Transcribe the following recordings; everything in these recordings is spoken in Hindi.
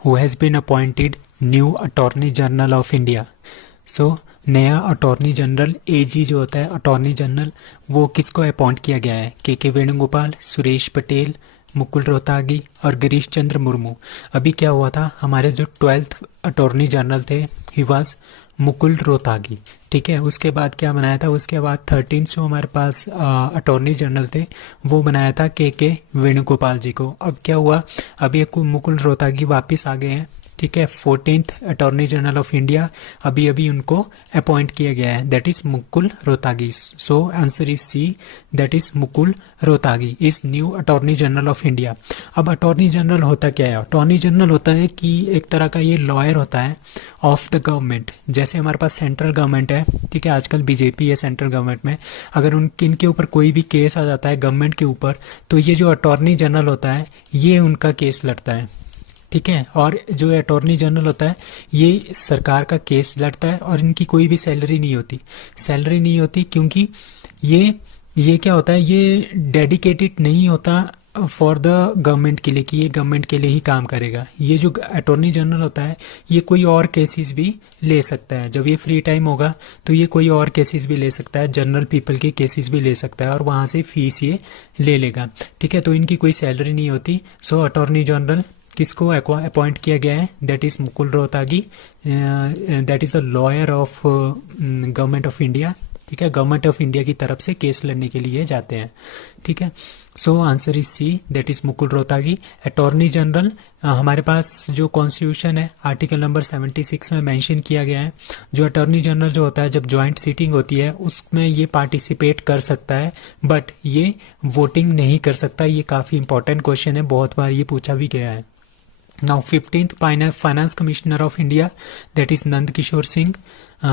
who has been appointed new Attorney General of India. So नया अटॉर्नी जनरल एजी जो होता है अटॉर्नी जनरल, वो किसको अपॉइंट किया गया है? के वेणुगोपाल, सुरेश पटेल, मुकुल रोहतागी और गिरीश चंद्र मुर्मू। अभी क्या हुआ था, हमारे जो 12th अटॉर्नी जनरल थे ही वाज मुकुल रोहतागी, ठीक है। उसके बाद क्या बनाया था, उसके बाद 13th जो हमारे पास अटॉर्नी जनरल थे वो बनाया था के वेणुगोपाल जी को। अब क्या हुआ, अभी एक मुकुल रोहतागी वापस आ गए हैं, ठीक है। 14th attorney general of India अभी अभी उनको अपॉइंट किया गया है, that is Mukul Rohatgi. So answer is C, that is Mukul Rohatgi is new attorney general of India. अब अटॉर्नी जनरल होता क्या है? अटॉर्नी जनरल होता है कि एक तरह का ये लॉयर होता है ऑफ द गवर्नमेंट। जैसे हमारे पास सेंट्रल गवर्नमेंट है, ठीक है, आजकल बीजेपी है सेंट्रल गवर्नमेंट में, अगर इनके ऊपर कोई भी केस आ जाता है गवर्नमेंट के ऊपर, तो ये जो अटॉर्नी जनरल होता है ये उनका केस लड़ता है, ठीक है। और जो अटॉर्नी जनरल होता है ये सरकार का केस लड़ता है और इनकी कोई भी सैलरी नहीं होती क्योंकि ये क्या होता है, ये डेडिकेटेड नहीं होता फॉर द गवर्नमेंट के लिए कि ये गवर्नमेंट के लिए ही काम करेगा। ये जो अटॉर्नी जनरल होता है ये कोई और केसेस भी ले सकता है, जब ये फ्री टाइम होगा तो ये कोई और केसेस भी ले सकता है, जनरल पीपल के केसेस भी ले सकता है और वहाँ से फीस ये ले लेगा, ठीक है। तो इनकी कोई सैलरी नहीं होती। सो अटॉर्नी जनरल किसको अपॉइंट किया गया है? That is Mukul Rohatgi, that is the lawyer of government of India, ठीक है। गवर्नमेंट ऑफ इंडिया की तरफ से केस लड़ने के लिए जाते हैं, ठीक है। So answer is C, that is Mukul Rohatgi. Attorney general हमारे पास जो कॉन्स्टिट्यूशन है आर्टिकल नंबर 76 में मेंशन किया गया है, जो अटॉर्नी जनरल जो होता है जब जॉइंट सीटिंग होती है उसमें ये पार्टिसिपेट कर सकता है बट ये वोटिंग नहीं कर सकता। ये काफ़ी इंपॉर्टेंट क्वेश्चन है, बहुत बार ये पूछा भी गया है। Now 15th Finance Commissioner of India, that is Nand Kishore Singh.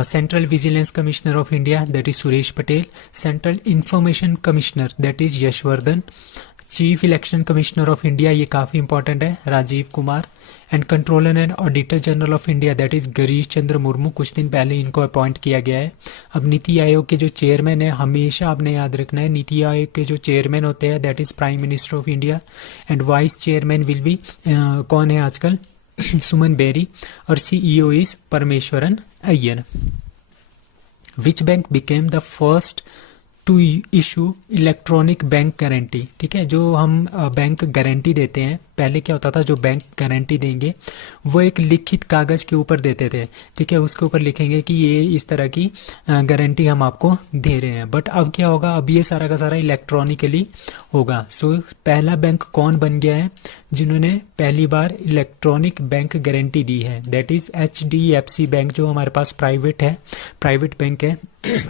Central Vigilance Commissioner of India, that is Suresh Patel. Central Information Commissioner, that is Yashwardhan. Chief election commissioner of India, ये काफ़ी इंपॉर्टेंट है, Rajiv Kumar. And controller and auditor general of India, that is Girish Chandra Murmu, कुछ दिन पहले इनको अपॉइंट किया गया है। अब नीति आयोग के जो चेयरमैन है, हमेशा आपने याद रखना है, नीति आयोग के जो चेयरमैन होते हैं that is prime minister of India and vice chairman will be कौन है आजकल? सुमन बेरी। और CEO is Parameswaran Iyer. Which bank became the first to issue electronic bank guarantee, ठीक है। जो हम बैंक गारंटी देते हैं, पहले क्या होता था, जो बैंक गारंटी देंगे वो एक लिखित कागज़ के ऊपर देते थे, ठीक है। उसके ऊपर लिखेंगे कि ये इस तरह की गारंटी हम आपको दे रहे हैं। बट अब क्या होगा, अब ये सारा का सारा इलेक्ट्रॉनिकली होगा। सो पहला बैंक कौन बन गया है जिन्होंने पहली बार इलेक्ट्रॉनिक बैंक गारंटी दी है? दैट इज़ HDFC बैंक, जो हमारे पास प्राइवेट बैंक है,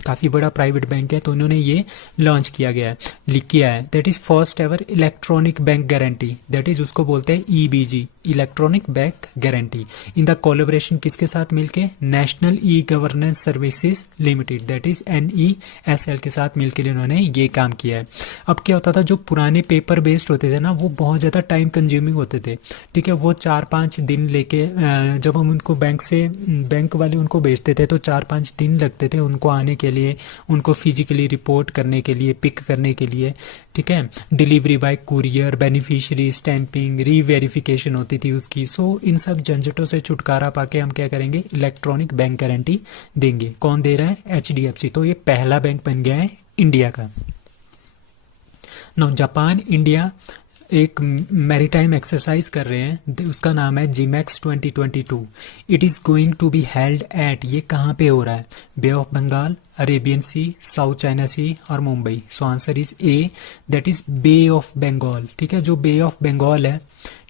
काफ़ी बड़ा प्राइवेट बैंक है, तो उन्होंने ये लॉन्च किया है। That is first ever electronic bank guarantee, that is उसको बोलते हैं EBG, electronic bank guarantee. In the collaboration किसके साथ मिलके? National e governance services limited, that is NESL के साथ मिलकर इन्होंने ये काम किया है। अब क्या होता था, जो पुराने पेपर बेस्ड होते थे ना वो बहुत ज़्यादा टाइम कंज्यूमिंग होते थे, ठीक है। वो 4-5 दिन लेके जब हम उनको बैंक वाले उनको भेजते थे तो 4-5 दिन लगते थे उनको आने के लिए, उनको फिजिकली रिपोर्ट करने के लिए, पिक करने के लिए, ठीक है। Delivery bye courier, beneficiary stamping, reverification होती थी उसकी। सो इन सब झंझटों से छुटकारा पाके हम क्या करेंगे, इलेक्ट्रॉनिक बैंक गारंटी देंगे। कौन दे रहा है? HDFC। तो ये पहला बैंक बन गया है इंडिया का। नाउ जापान इंडिया एक मैरीटाइम एक्सरसाइज कर रहे हैं, उसका नाम है GMEX 2022। It is going to be held at, ये कहाँ पे हो रहा है? Bay of Bengal, Arabian sea, south China sea और Mumbai. So answer is A, that is bay of Bengal, ठीक है। जो बे ऑफ बंगाल है,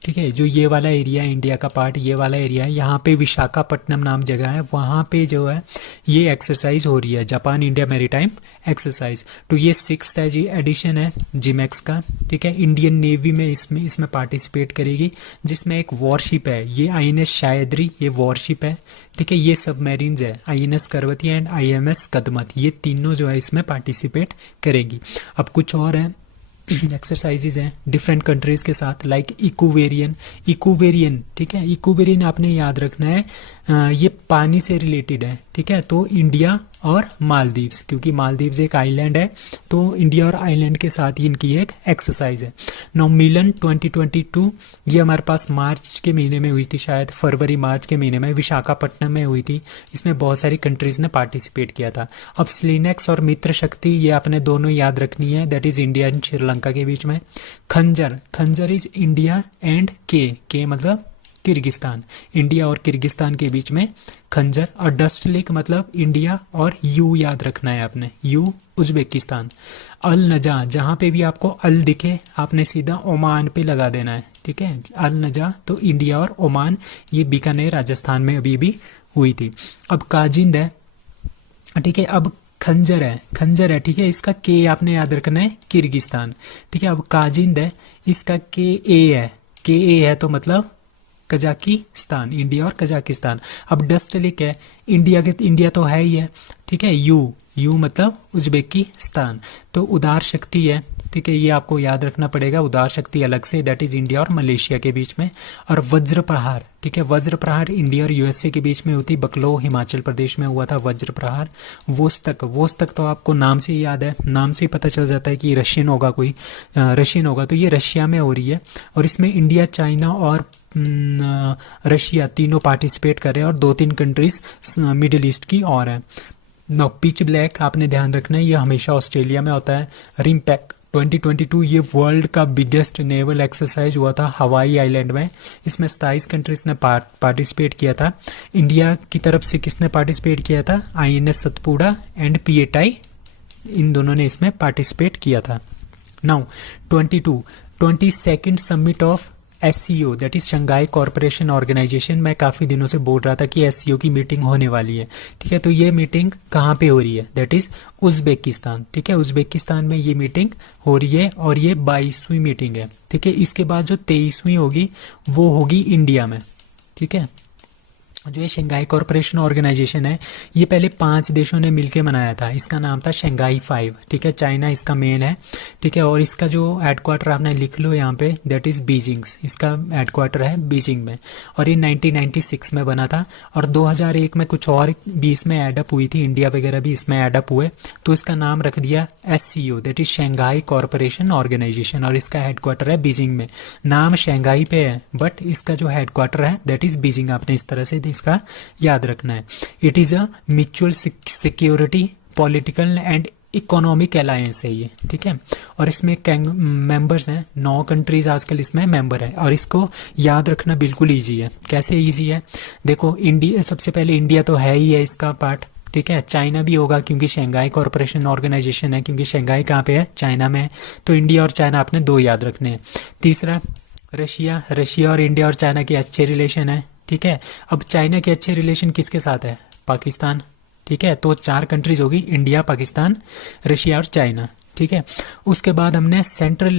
ठीक है, जो ये वाला एरिया है इंडिया का पार्ट, ये वाला एरिया है, यहाँ पे विशाखापट्टनम नाम जगह है, वहाँ पे जो है ये एक्सरसाइज हो रही है, जापान इंडिया मैरीटाइम एक्सरसाइज। तो ये 6th है जी एडिशन है GMEX का, ठीक है। इंडियन नेवी में इसमें पार्टिसिपेट करेगी, जिसमें एक वॉरशिप है, ये INS शायदरी, ये वॉरशिप है, ठीक है। ये सबमरीन्स है, INS करवती एंड IMS कदमत, ये तीनों जो है इसमें पार्टिसिपेट करेगी। अब कुछ और है एक्सरसाइजेज हैं डिफरेंट कंट्रीज़ के साथ, लाइक इक्वेरियन, ठीक है। इक्वेरियन आपने याद रखना है, ये पानी से रिलेटेड है, ठीक है। तो इंडिया और मालदीव्स, क्योंकि मालदीव्स एक आइलैंड है, तो इंडिया और आइलैंड के साथ ही इनकी एक एक्सरसाइज है। नाउ मिलन 2022 ये हमारे पास मार्च के महीने में हुई थी, शायद फरवरी मार्च के महीने में विशाखापट्टनम में हुई थी। इसमें बहुत सारी कंट्रीज़ ने पार्टिसिपेट किया था। अब स्लिनेक्स और मित्र शक्ति ये आपने दोनों याद रखनी है, that is India and Sri Lanka के बीच में। खंजर, खंजर इज़ इंडिया एंड के मतलब किर्गिस्तान, इंडिया और किर्गिस्तान के बीच में खंजर। और डस्ट लेक मतलब इंडिया और यू याद रखना है आपने, यू उज्बेकिस्तान। अल नजा, जहाँ पे भी आपको अल दिखे आपने सीधा ओमान पे लगा देना है, ठीक है। अल नजा तो इंडिया और ओमान, ये बीकानेर राजस्थान में अभी भी हुई थी। अब काजिंद है, ठीक है। अब खंजर है, खंजर है, ठीक है। इसका के आपने याद रखना है, किर्गिस्तान, ठीक है। अब काजिंद है, इसका के ए है, के ए है तो मतलब कजाकिस्तान, इंडिया और कजाकिस्तान। अब डस्ट लेक है, इंडिया तो है ही है, ठीक है। यू मतलब उज्बेकिस्तान। तो उदार शक्ति है, ठीक है, ये आपको याद रखना पड़ेगा, उदार शक्ति अलग से, दैट इज इंडिया और मलेशिया के बीच में। और वज्र प्रहार, ठीक है, वज्र प्रहार इंडिया और यूएसए के बीच में होती, बकलो हिमाचल प्रदेश में हुआ था वज्र प्रहार। वोस्तक तो आपको नाम से ही याद है, नाम से ही पता चल जाता है कि रशियन होगा, कोई रशियन होगा, तो ये रशिया में हो रही है। और इसमें इंडिया, चाइना और रशिया तीनों पार्टिसिपेट कर रहे हैं और 2-3 कंट्रीज मिडिल ईस्ट की और है। नो पिच ब्लैक आपने ध्यान रखना है, ये हमेशा ऑस्ट्रेलिया में होता है। रिमपैक 2022 ये वर्ल्ड का बिगेस्ट नेवल एक्सरसाइज हुआ था हवाई आइलैंड में। इसमें 27 कंट्रीज ने पार्टिसिपेट किया था। इंडिया की तरफ से किसने पार्टिसिपेट किया था? INS सतपुड़ा एंड PATI, इन दोनों ने इसमें पार्टिसिपेट किया था। Now 22nd summit of SCO that is Shanghai corporation organisation. मैं काफ़ी दिनों से बोल रहा था कि SCO की मीटिंग होने वाली है, ठीक है। तो ये मीटिंग कहाँ पे हो रही है? दैट इज़ उज़्बेकिस्तान, ठीक है। उज़्बेकिस्तान में ये मीटिंग हो रही है और ये 22वीं मीटिंग है, ठीक है। इसके बाद जो 23वीं होगी वो होगी इंडिया में, ठीक है। जो ये शंघाई कॉरपोरेशन ऑर्गेनाइजेशन है ये पहले 5 देशों ने मिलकर बनाया था, इसका नाम था शंघाई 5, ठीक है। चाइना इसका मेन है, ठीक है। और इसका जो हेडक्वार्टर आपने लिख लो यहाँ पे, दैट इज़ बीजिंग, इसका हेडक्वार्टर है बीजिंग में। और ये 1996 में बना था और 2001 में कुछ और भी इसमें एडअप हुई थी, इंडिया वगैरह भी इसमें एडअप हुए, तो इसका नाम रख दिया SCO that is Shanghai corporation organisation. और इसका हेडक्वार्टर है बीजिंग में। नाम शंघाई पे है बट इसका जो हेडक्वार्टर है दैट इज़ बीजिंग, आपने इस तरह से इसका याद रखना है। It is a mutual security political and economic alliance है ये, ठीक है। और इसमें मेंबर्स हैं 9 कंट्रीज आजकल इसमें मेंबर है। और इसको याद रखना बिल्कुल ईजी है। कैसे ईजी है? देखो, इंडिया सबसे पहले, इंडिया तो है ही है इसका पार्ट, ठीक है। चाइना भी होगा क्योंकि शंघाई कॉरपोरेशन ऑर्गेनाइजेशन है, क्योंकि शंघाई कहाँ पे है? चाइना में है। तो इंडिया और चाइना आपने 2 याद रखने हैं। तीसरा रशिया और इंडिया और चाइना के अच्छे रिलेशन है, ठीक है। अब चाइना के अच्छे रिलेशन किसके साथ है? पाकिस्तान, ठीक है। तो 4 कंट्रीज होगी, इंडिया, पाकिस्तान, रशिया और चाइना, ठीक है। उसके बाद हमने सेंट्रल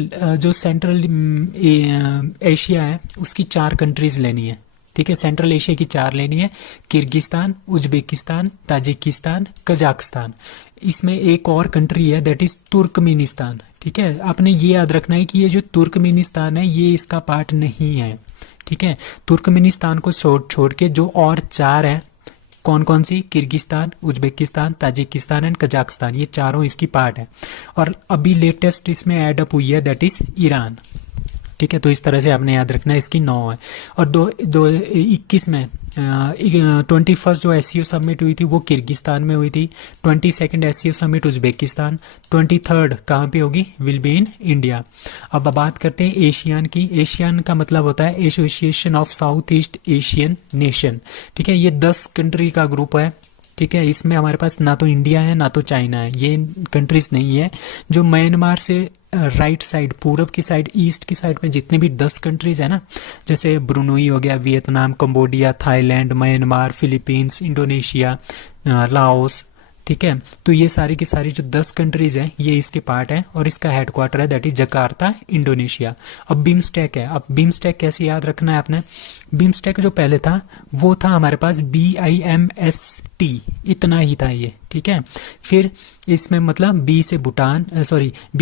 एशिया है उसकी 4 कंट्रीज लेनी है, ठीक है। सेंट्रल एशिया की 4 लेनी है, किर्गिस्तान, उज्बेकिस्तान, ताजिकिस्तान, कजाकिस्तान। इसमें एक और कंट्री है दैट इज़ तुर्कमेनिस्तान, ठीक है। आपने ये याद रखना है कि ये जो तुर्कमेनिस्तान है ये इसका पार्ट नहीं है, ठीक है। तुर्कमेनिस्तान को छोड़ के जो और 4 हैं, कौन कौन सी? Kyrgyzstan, Uzbekistan, Tajikistan and Kazakhstan, ये चारों इसकी पार्ट है। और अभी लेटेस्ट इसमें ऐड अप हुई है दैट इज़ ईरान, ठीक है। तो इस तरह से आपने याद रखना है, इसकी 9 है। और 2021 में 21st जो SCO समिट हुई थी वो किर्गिस्तान में हुई थी। 22nd SCO summit Uzbekistan. 23rd कहाँ पे होगी? Will be in India. अब बात करते हैं एशियन की। एशियन का मतलब होता है association of south east Asian nation, ठीक है। ये 10 कंट्री का ग्रुप है, ठीक है। इसमें हमारे पास ना तो इंडिया है ना तो चाइना है, ये कंट्रीज नहीं है। जो म्यांमार से राइट साइड, पूरब की साइड, ईस्ट की साइड में जितने भी 10 कंट्रीज है ना, जैसे ब्रुनोई हो गया, Vietnam, Cambodia, Thailand, Myanmar, Philippines, Indonesia, Laos, ठीक है। तो ये सारी की सारी जो 10 कंट्रीज हैं ये इसके पार्ट है और इसका हेडक्वार्टर है दैट इज जकार्ता, इंडोनेशिया। अब बिम्स्टेक है। अब बिम्स्टेक कैसे याद रखना है आपने? बिम्स्टेक जो पहले था वो था हमारे पास BIMST, इतना ही था ये, ठीक है। फिर इसमें मतलब B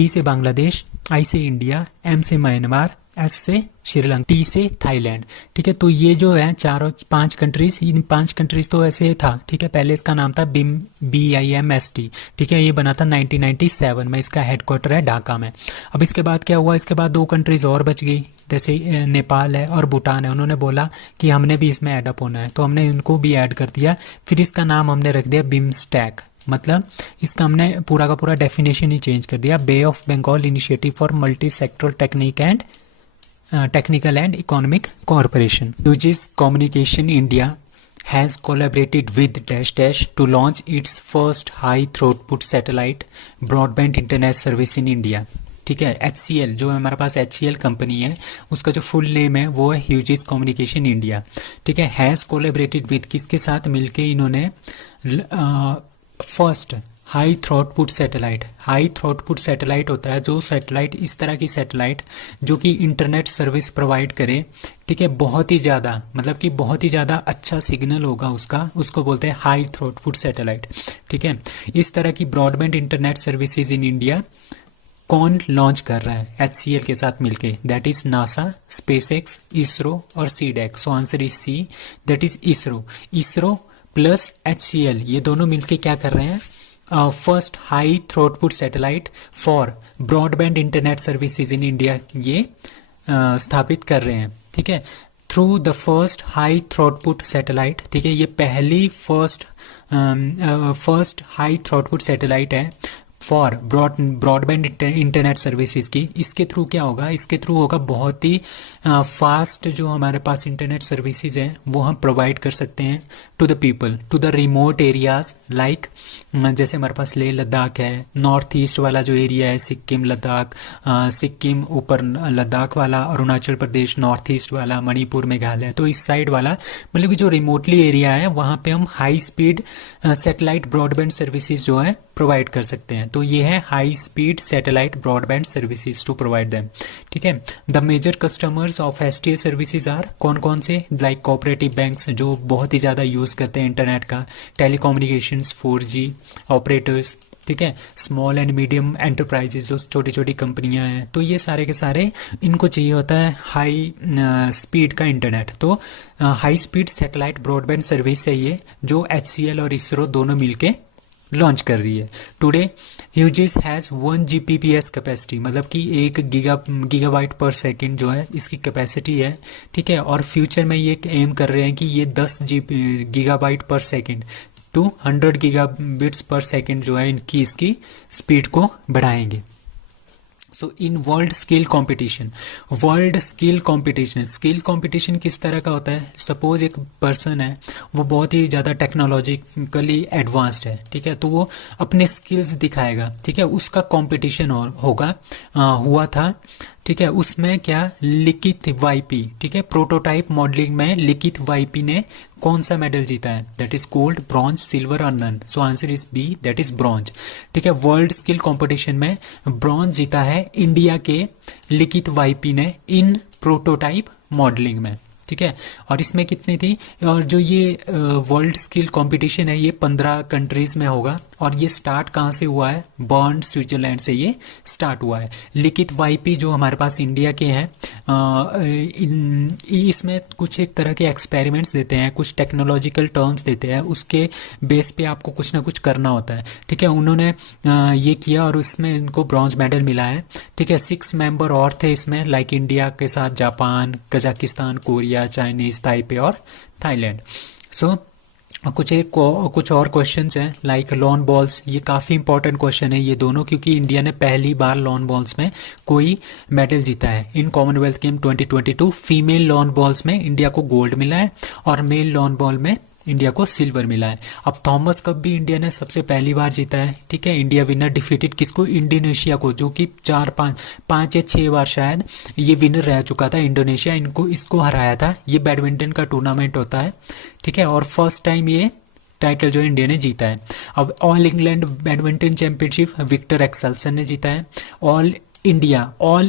से बांग्लादेश, I से इंडिया, M से म्यांमार, S से श्रीलंका, टी से थाईलैंड। ठीक है, तो ये जो है चारों 5 कंट्रीज, इन 5 कंट्रीज तो ऐसे था। ठीक है, पहले इसका नाम था BIMST। ठीक है, ये बना था 1997 में, इसका हेडक्वार्टर है ढाका में। अब इसके बाद क्या हुआ, इसके बाद 2 कंट्रीज और बच गई, जैसे नेपाल है और भूटान है। उन्होंने बोला कि हमने भी इसमें ऐड अप होना है, तो हमने इनको भी ऐड कर दिया। फिर इसका नाम हमने रख दिया बिम्स्टैक, मतलब इसका हमने पूरा का पूरा डेफिनेशन ही चेंज कर दिया, bay of Bengal initiative for multi sectoral technical and economic cooperation. Uses communication India has collaborated with dash dash to launch its first high throughput satellite broadband internet service in India। ठीक है, HCL जो हमारे पास HCL कंपनी है, उसका जो फुल नेम है वो है ह्यूजिस कम्युनिकेशन इंडिया। ठीक है, हैज़ कोलेबरेटेड विद, किसके साथ मिलके इन्होंने first high throughput satellite. High throughput satellite होता है जो सैटेलाइट, इस तरह की सैटेलाइट जो कि इंटरनेट सर्विस प्रोवाइड करे। ठीक है, बहुत ही ज़्यादा, मतलब कि बहुत ही ज़्यादा अच्छा सिग्नल होगा उसका, उसको बोलते हैं हाई थ्रॉटपुट सैटेलाइट। ठीक है, इस तरह की broadband internet services in India कौन लॉन्च कर रहा है? HCL के साथ मिलके, that is NASA, SpaceX, ISRO और CDAC. So answer is C, that is ISRO. ISRO plus HCL ये दोनों मिलके क्या कर रहे हैं? First high throughput satellite for broadband internet services in India ये स्थापित कर रहे हैं। ठीक है, through the first high throughput satellite. ठीक है, ये पहली फर्स्ट हाई थ्रॉटपुट सैटेलाइट है फॉर ब्रॉडबैंड इंटरनेट सर्विसेज की। इसके थ्रू क्या होगा? इसके थ्रू होगा बहुत ही फास्ट जो हमारे पास इंटरनेट सर्विसेज हैं वो हम प्रोवाइड कर सकते हैं to the people, to the remote areas, like जैसे हमारे पास लेह लद्दाख है, नॉर्थ ईस्ट वाला जो एरिया है, सिक्किम लद्दाख, सिक्किम ऊपर लद्दाख वाला, अरुणाचल प्रदेश नॉर्थ ईस्ट वाला, मणिपुर मेघालय, तो इस साइड वाला मतलब कि जो रिमोटली एरिया है वहाँ पे हम high speed satellite broadband services जो है प्रोवाइड कर सकते हैं। तो ये है high speed satellite broadband services to provide them. ठीक है, the major customers of STA services are, कौन कौन से? लाइक कोऑपरेटिव बैंक्स जो बहुत ही ज़्यादा यूज़ करते हैं इंटरनेट का, टेलीकम्युनिकेशंस 4G ऑपरेटर्स। ठीक है, स्मॉल एंड मीडियम एंटरप्राइजेज जो छोटी छोटी कंपनियां हैं, तो ये सारे के सारे इनको चाहिए होता है हाई स्पीड का इंटरनेट। तो high speed satellite broadband service है ये, जो HCL और इसरो दोनों मिलके लॉन्च कर रही है। Today Hughes has 1 Gbps capacity, मतलब कि 1 गीगाबाइट पर सेकंड जो है इसकी कैपेसिटी है। ठीक है, और फ्यूचर में ये एम कर रहे हैं कि ये 10 gigabyte per second to 100 gigabits per second जो है इनकी इसकी स्पीड को बढ़ाएंगे। So in world skill competition, skill competition किस तरह का होता है? सपोज एक पर्सन है, वो बहुत ही ज़्यादा टेक्नोलॉजिकली एडवांस्ड है। ठीक है, तो वो अपने स्किल्स दिखाएगा। ठीक है, उसका कंपटीशन होगा हुआ था। ठीक है, उसमें क्या लिखित YP, ठीक है, प्रोटोटाइप मॉडलिंग में लिखित YP ने कौन सा मेडल जीता है? That is gold, bronze, silver और none. So answer is B, that is bronze. ठीक है, वर्ल्ड स्किल कंपटीशन में ब्रॉन्ज जीता है इंडिया के लिखित YP ने इन प्रोटोटाइप मॉडलिंग में। ठीक है, और इसमें कितनी थी? और जो ये वर्ल्ड स्किल कंपटीशन है ये 15 कंट्रीज़ में होगा, और ये स्टार्ट कहाँ से हुआ है? बर्न, स्विट्जरलैंड से ये स्टार्ट हुआ है। लिखित YP जो हमारे पास इंडिया के हैं, इसमें कुछ एक तरह के एक्सपेरिमेंट्स देते हैं, कुछ टेक्नोलॉजिकल टर्म्स देते हैं, उसके बेस पे आपको कुछ ना कुछ करना होता है। ठीक है, उन्होंने ये किया और इसमें इनको ब्रॉन्ज मेडल मिला है। ठीक है, 6 मेंबर और थे इसमें, लाइक इंडिया के साथ Japan, Kazakhstan, Korea, Chinese, Taipei और थाईलैंड। सो कुछ और क्वेश्चंस हैं, लाइक लॉन बॉल्स। ये काफ़ी इंपॉर्टेंट क्वेश्चन है ये दोनों, क्योंकि इंडिया ने पहली बार लॉन बॉल्स में कोई मेडल जीता है। In Commonwealth game 2022 female lawn balls में इंडिया को गोल्ड मिला है और मेल लॉन बॉल में इंडिया को सिल्वर मिला है। अब थॉमस कप भी इंडिया ने सबसे पहली बार जीता है। ठीक है, इंडिया विनर डिफीटेड किसको? इंडोनेशिया को, जो कि 5 या 6 बार शायद ये विनर रह चुका था इंडोनेशिया, इसको हराया था। ये बैडमिंटन का टूर्नामेंट होता है। ठीक है, और फर्स्ट टाइम ये टाइटल जो इंडिया ने जीता है। अब all England badminton championship Viktor Axelsen ने जीता है। ऑल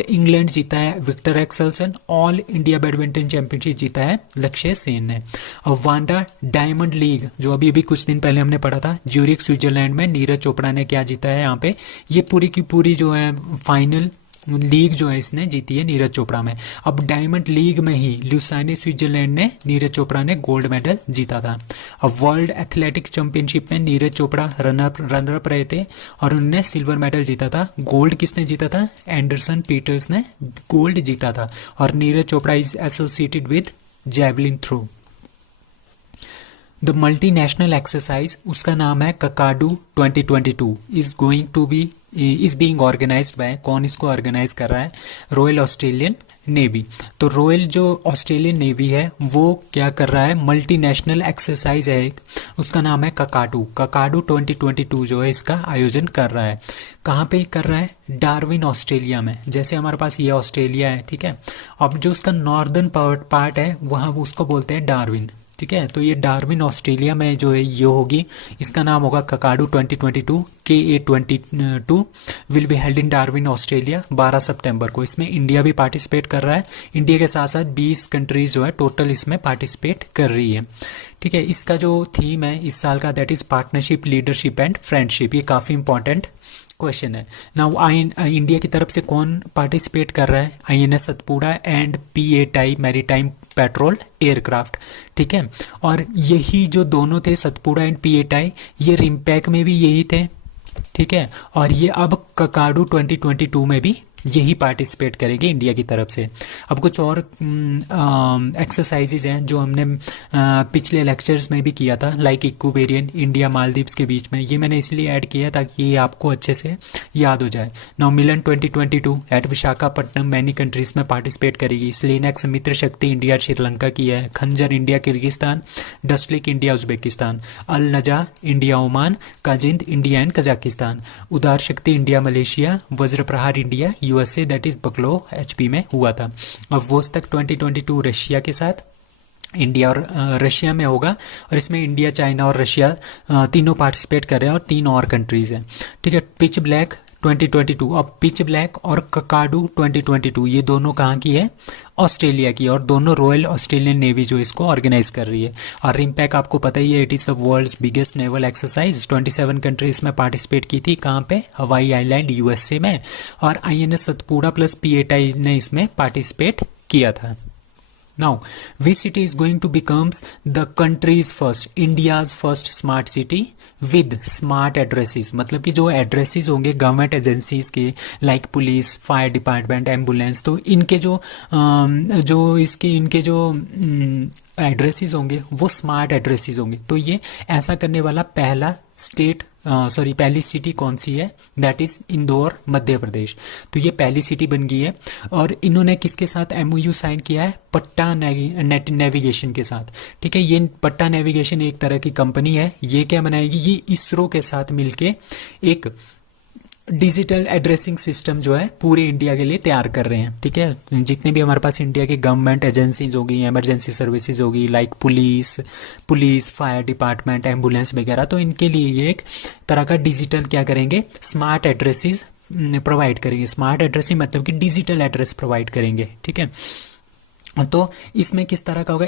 इंग्लैंड जीता है Viktor Axelsen. All India badminton championship जीता है लक्ष्य सेन ने। और वांडा डायमंड लीग जो अभी कुछ दिन पहले हमने पढ़ा था, ज्यूरिख स्विट्जरलैंड में नीरज चोपड़ा ने क्या जीता है यहाँ पे? ये पूरी की पूरी जो है फाइनल लीग जो है इसने जीती है नीरज चोपड़ा में। अब डायमंड लीग में ही ल्यूसाने स्विट्जरलैंड ने नीरज चोपड़ा ने गोल्ड मेडल जीता था। अब वर्ल्ड एथलेटिक चैंपियनशिप में नीरज चोपड़ा रनर अप रहे थे और उन्होंने सिल्वर मेडल जीता था। गोल्ड किसने जीता था? एंडरसन पीटर्स ने गोल्ड जीता था। और Neeraj Chopra is associated with javelin throw. The multinational exercise, उसका नाम है Kakadu 2022, is being organised by, कौन इसको ऑर्गेनाइज कर रहा है? Royal Australian navy. तो रॉयल जो ऑस्ट्रेलियन नेवी है वो क्या कर रहा है? मल्टीनेशनल एक्सरसाइज है एक, उसका नाम है ककाडू 2022 जो है इसका आयोजन कर रहा है। कहाँ पे कर रहा है? डार्विन ऑस्ट्रेलिया में। जैसे हमारे पास ये ऑस्ट्रेलिया है, ठीक है। अब जो उसका नॉर्दर्न पार्ट है वहाँ उसको बोलते हैं डार्विन, ठीक है। तो ये डार्विन ऑस्ट्रेलिया में जो है ये होगी, इसका नाम होगा Kakadu 2022, KA22 will be held in Darwin Australia 12 सितंबर को। इसमें इंडिया भी पार्टिसिपेट कर रहा है। इंडिया के साथ साथ 20 कंट्रीज जो है टोटल इसमें पार्टिसिपेट कर रही है, ठीक है। इसका जो थीम है इस साल का, that is partnership, leadership and friendship. ये काफ़ी इंपॉर्टेंट क्वेश्चन है। नाउ इंडिया की तरफ से कौन पार्टिसिपेट कर रहा है? INS Satpura and PATI maritime petrol aircraft, ठीक है। और यही जो दोनों थे सतपुड़ा एंड PATI, ये रिम्पैक में भी यही थे, ठीक है। और ये अब ककाडू 2022 में भी यही पार्टिसिपेट करेंगे इंडिया की तरफ से। अब कुछ और एक्सरसाइजेज हैं जो हमने पिछले लेक्चर्स में भी किया था, लाइक इक्वेरियन, इंडिया मालदीव्स के बीच में। ये मैंने इसलिए ऐड किया ताकि ये आपको अच्छे से याद हो जाए। Now Milan 2022 at Visakhapatnam, many countries में पार्टिसिपेट करेगी। स्लेनेक्स मित्र शक्ति इंडिया श्रीलंका की है। Khanjar India Kyrgyzstan, Dustlik India Uzbekistan, Al Najah India Oman, Kazind India and Kazakhstan, Udara Shakti India Malaysia, Vajra Prahar India USA, that is Bakloh HP में हुआ था। अब वोस्तक 2022 रशिया के साथ, इंडिया और रशिया में होगा। और इसमें इंडिया, चाइना और रशिया तीनों पार्टिसिपेट कर रहे हैं और 3 और कंट्रीज हैं, ठीक है। पिच ब्लैक 2022, अब पिच ब्लैक और ककाडू 2022 ये दोनों कहाँ की है? ऑस्ट्रेलिया की, और दोनों रॉयल ऑस्ट्रेलियन नेवी जो इसको ऑर्गेनाइज कर रही है। और रिम्पैक आपको पता ही है, it is the world's biggest naval exercise. 27 countries में पार्टिसिपेट की थी। कहाँ पे? हवाई आइलैंड USA में। और INS सतपुड़ा प्लस PATI ने इसमें पार्टिसिपेट किया था। Now, which city is going to becomes the country's first, India's first smart city with smart addresses? मतलब कि जो एड्रेसेस होंगे गवर्नमेंट एजेंसीज के, like police, fire department, ambulance, तो इनके इनके जो एड्रेसेस होंगे वो स्मार्ट एड्रेसेस होंगे। तो ये ऐसा करने वाला पहली सिटी कौन सी है? दैट इज़ इंदौर, मध्य प्रदेश। तो ये पहली सिटी बन गई है। और इन्होंने किसके साथ MOU साइन किया है? पट्टा नेविगेशन के साथ, ठीक है। ये पट्टा नेविगेशन एक तरह की कंपनी है। ये क्या बनाएगी? ये इसरो के साथ मिलके एक डिजिटल एड्रेसिंग सिस्टम जो है पूरे इंडिया के लिए तैयार कर रहे हैं, ठीक है। जितने भी हमारे पास इंडिया की गवर्नमेंट एजेंसीज होगी, इमरजेंसी सर्विसेज होगी, like police, fire department, ambulance वगैरह, तो इनके लिए ये एक तरह का डिजिटल क्या करेंगे? स्मार्ट एड्रेसेस प्रोवाइड करेंगे। स्मार्ट एड्रेसिंग मतलब कि डिजिटल एड्रेस प्रोवाइड करेंगे, ठीक है। तो इसमें किस तरह का होगा?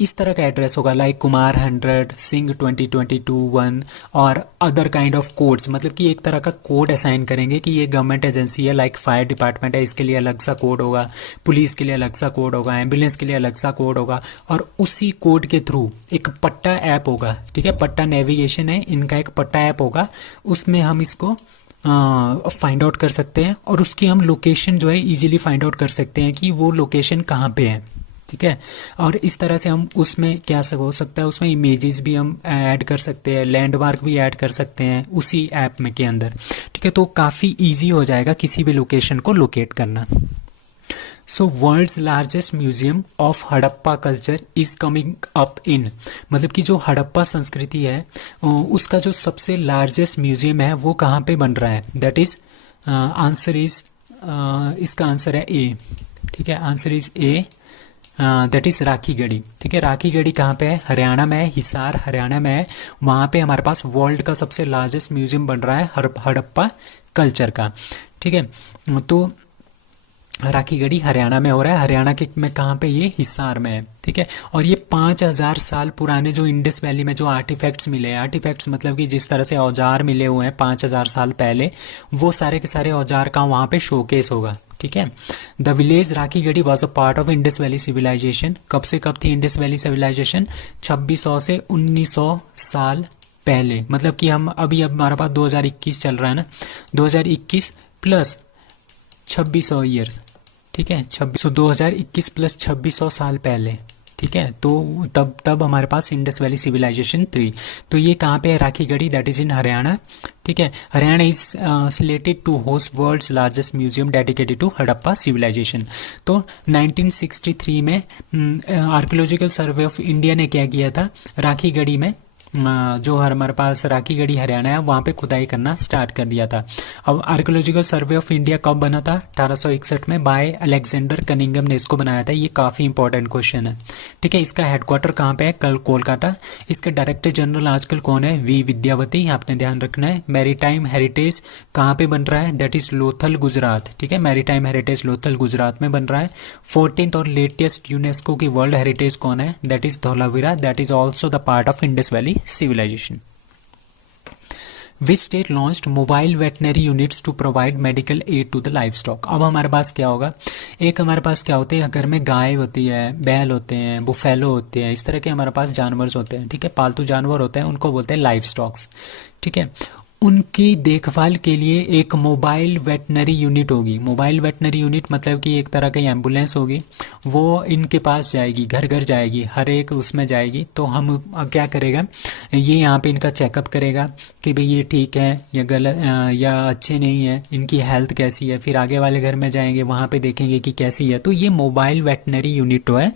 इस तरह का एड्रेस होगा, लाइक कुमार 100, सिंह 2022-1 और अदर काइंड ऑफ कोड्स। मतलब कि एक तरह का कोड असाइन करेंगे कि ये गवर्नमेंट एजेंसी है, लाइक फायर डिपार्टमेंट है, इसके लिए अलग सा कोड होगा, पुलिस के लिए अलग सा कोड होगा, एम्बुलेंस के लिए अलग सा कोड होगा। और उसी कोड के थ्रू एक पट्टा ऐप होगा, ठीक है। पट्टा नेविगेशन है इनका, एक पट्टा ऐप होगा, उसमें हम इसको फाइंड आउट कर सकते हैं और उसकी हम लोकेशन जो है इजीली फाइंड आउट कर सकते हैं कि वो लोकेशन कहाँ पे है, ठीक है। और इस तरह से हम उसमें क्या सब हो सकता है, उसमें इमेजेस भी हम ऐड कर सकते हैं, लैंडमार्क भी ऐड कर सकते हैं उसी ऐप में के अंदर, ठीक है। तो काफ़ी इजी हो जाएगा किसी भी लोकेशन को लोकेट करना। So world's largest museum of Harappa culture is coming up in, मतलब कि जो हड़प्पा संस्कृति है उसका जो सबसे लार्जेस्ट म्यूजियम है वो कहाँ पे बन रहा है? दैट इज़ आंसर इज़, इसका आंसर है ए, ठीक है। Answer is a, that is Rakhigarhi, ठीक है। राखीगढ़ी कहाँ पे है? हरियाणा में है, हिसार हरियाणा में है। वहाँ पे हमारे पास वर्ल्ड का सबसे लार्जेस्ट म्यूजियम बन रहा है हड़प्पा कल्चर का, ठीक है। तो राखीगढ़ी हरियाणा में हो रहा है, हरियाणा के में कहाँ पे, ये हिसार में है, ठीक है। और ये 5,000 साल पुराने जो इंडस वैली में जो आर्टिफैक्ट्स मिले हैं, आर्टिफैक्ट्स मतलब कि जिस तरह से औजार मिले हुए हैं 5,000 साल पहले, वो सारे के सारे औजार का वहाँ पे शोकेस होगा, ठीक है। The village Rakhigarhi was a part of Indus valley civilisation. कब से कब थी इंडस वैली सिविलाइजेशन? 2600 से 1900 साल पहले, मतलब कि हम अभी, अब हमारे पास 2021 चल रहा है ना, 2021 प्लस 2600 ईयर्स, ठीक है, 2021 प्लस 2600 साल पहले, ठीक है। तो तब हमारे पास इंडस वैली सिविलाइजेशन थी। तो ये कहाँ पे है? Rakhigarhi, that is in Haryana, ठीक है। Haryana is slated to host world's largest museum dedicated to Harappa civilisation. तो 1963 में आर्कियोलॉजिकल सर्वे ऑफ इंडिया ने क्या किया था, राखीगढ़ी में जो हमारे पास राखीगढ़ी हरियाणा है वहाँ पे खुदाई करना स्टार्ट कर दिया था। अब आर्कियोलॉजिकल सर्वे ऑफ इंडिया कब बना था? 1861 में बाय अलेक्जेंडर कनिंगम ने इसको बनाया था। ये काफ़ी इंपॉर्टेंट क्वेश्चन है, ठीक है। इसका हेडक्वार्टर कहाँ पे है? कल कोलकाता। इसके डायरेक्टर जनरल आजकल कौन है? वी विद्यावती, आपने ध्यान रखना है। मैरीटाइम हेरिटेज कहाँ पे बन रहा है? दैट इज लोथल गुजरात, ठीक है। मैरीटाइम हेरिटेज लोथल गुजरात में बन रहा है। 14th और लेटेस्ट यूनेस्को की वर्ल्ड हेरिटेज कौन है? That is Dholavira, that is also the part of Indus valley civilization. Which state launched mobile veterinary units to provide medical aid to the livestock? अब हमारे पास क्या होगा, एक हमारे पास क्या होते हैं, घर में गाय होती है, बैल होते हैं, बुफेलो होते हैं, इस तरह के हमारे पास जानवर होते हैं, ठीक है, पालतू जानवर होते हैं, उनको बोलते हैं लाइव स्टॉक्स, ठीक है। उनकी देखभाल के लिए एक मोबाइल वेटनरी यूनिट होगी। मोबाइल वेटनरी यूनिट मतलब कि एक तरह की एम्बुलेंस होगी, वो इनके पास जाएगी, घर घर जाएगी, हर एक उसमें जाएगी। तो हम क्या करेगा, ये यहाँ पे इनका चेकअप करेगा कि भाई ये ठीक है या गलत या अच्छे नहीं है, इनकी हेल्थ कैसी है। फिर आगे वाले घर में जाएंगे, वहाँ पे देखेंगे कि कैसी है। तो ये मोबाइल वेटनरी यूनिट तो है,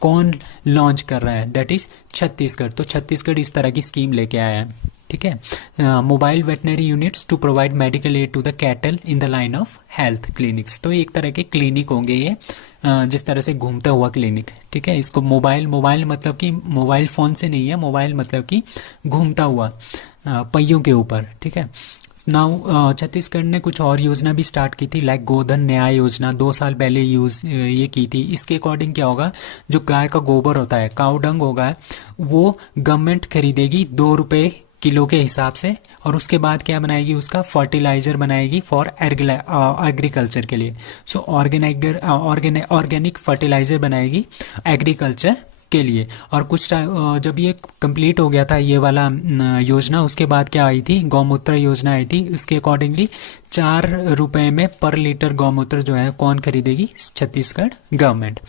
कौन लॉन्च कर रहा है? That is Chhattisgarh. तो छत्तीसगढ़ इस तरह की स्कीम लेके आया है, ठीक है। Mobile veterinary units to provide medical aid to the cattle in the line of health clinics. तो एक तरह के क्लिनिक होंगे ये, जिस तरह से घूमता हुआ क्लिनिक, ठीक है। इसको मोबाइल मतलब कि मोबाइल फ़ोन से नहीं है, मोबाइल मतलब कि घूमता हुआ पहियों के ऊपर, ठीक है। नाउ छत्तीसगढ़ ने कुछ और योजना भी स्टार्ट की थी, लाइक गोधन न्याय योजना 2 साल पहले ये की थी। इसके अकॉर्डिंग क्या होगा, जो गाय का गोबर होता है, काउ डंग होगा, वो गवर्नमेंट खरीदेगी 2 रुपये किलो के हिसाब से, और उसके बाद क्या बनाएगी, उसका फर्टिलाइज़र बनाएगी फॉर एग्रीकल्चर के लिए। सो ऑर्गेनिक फर्टिलाइज़र बनाएगी एग्रीकल्चर के लिए। और कुछ जब ये कंप्लीट हो गया था ये वाला योजना, उसके बाद क्या आई थी, गौमूत्र योजना आई थी। उसके अकॉर्डिंगली 4 रुपये में पर लीटर गौमूत्र जो है कौन खरीदेगी? छत्तीसगढ़ गवर्नमेंट।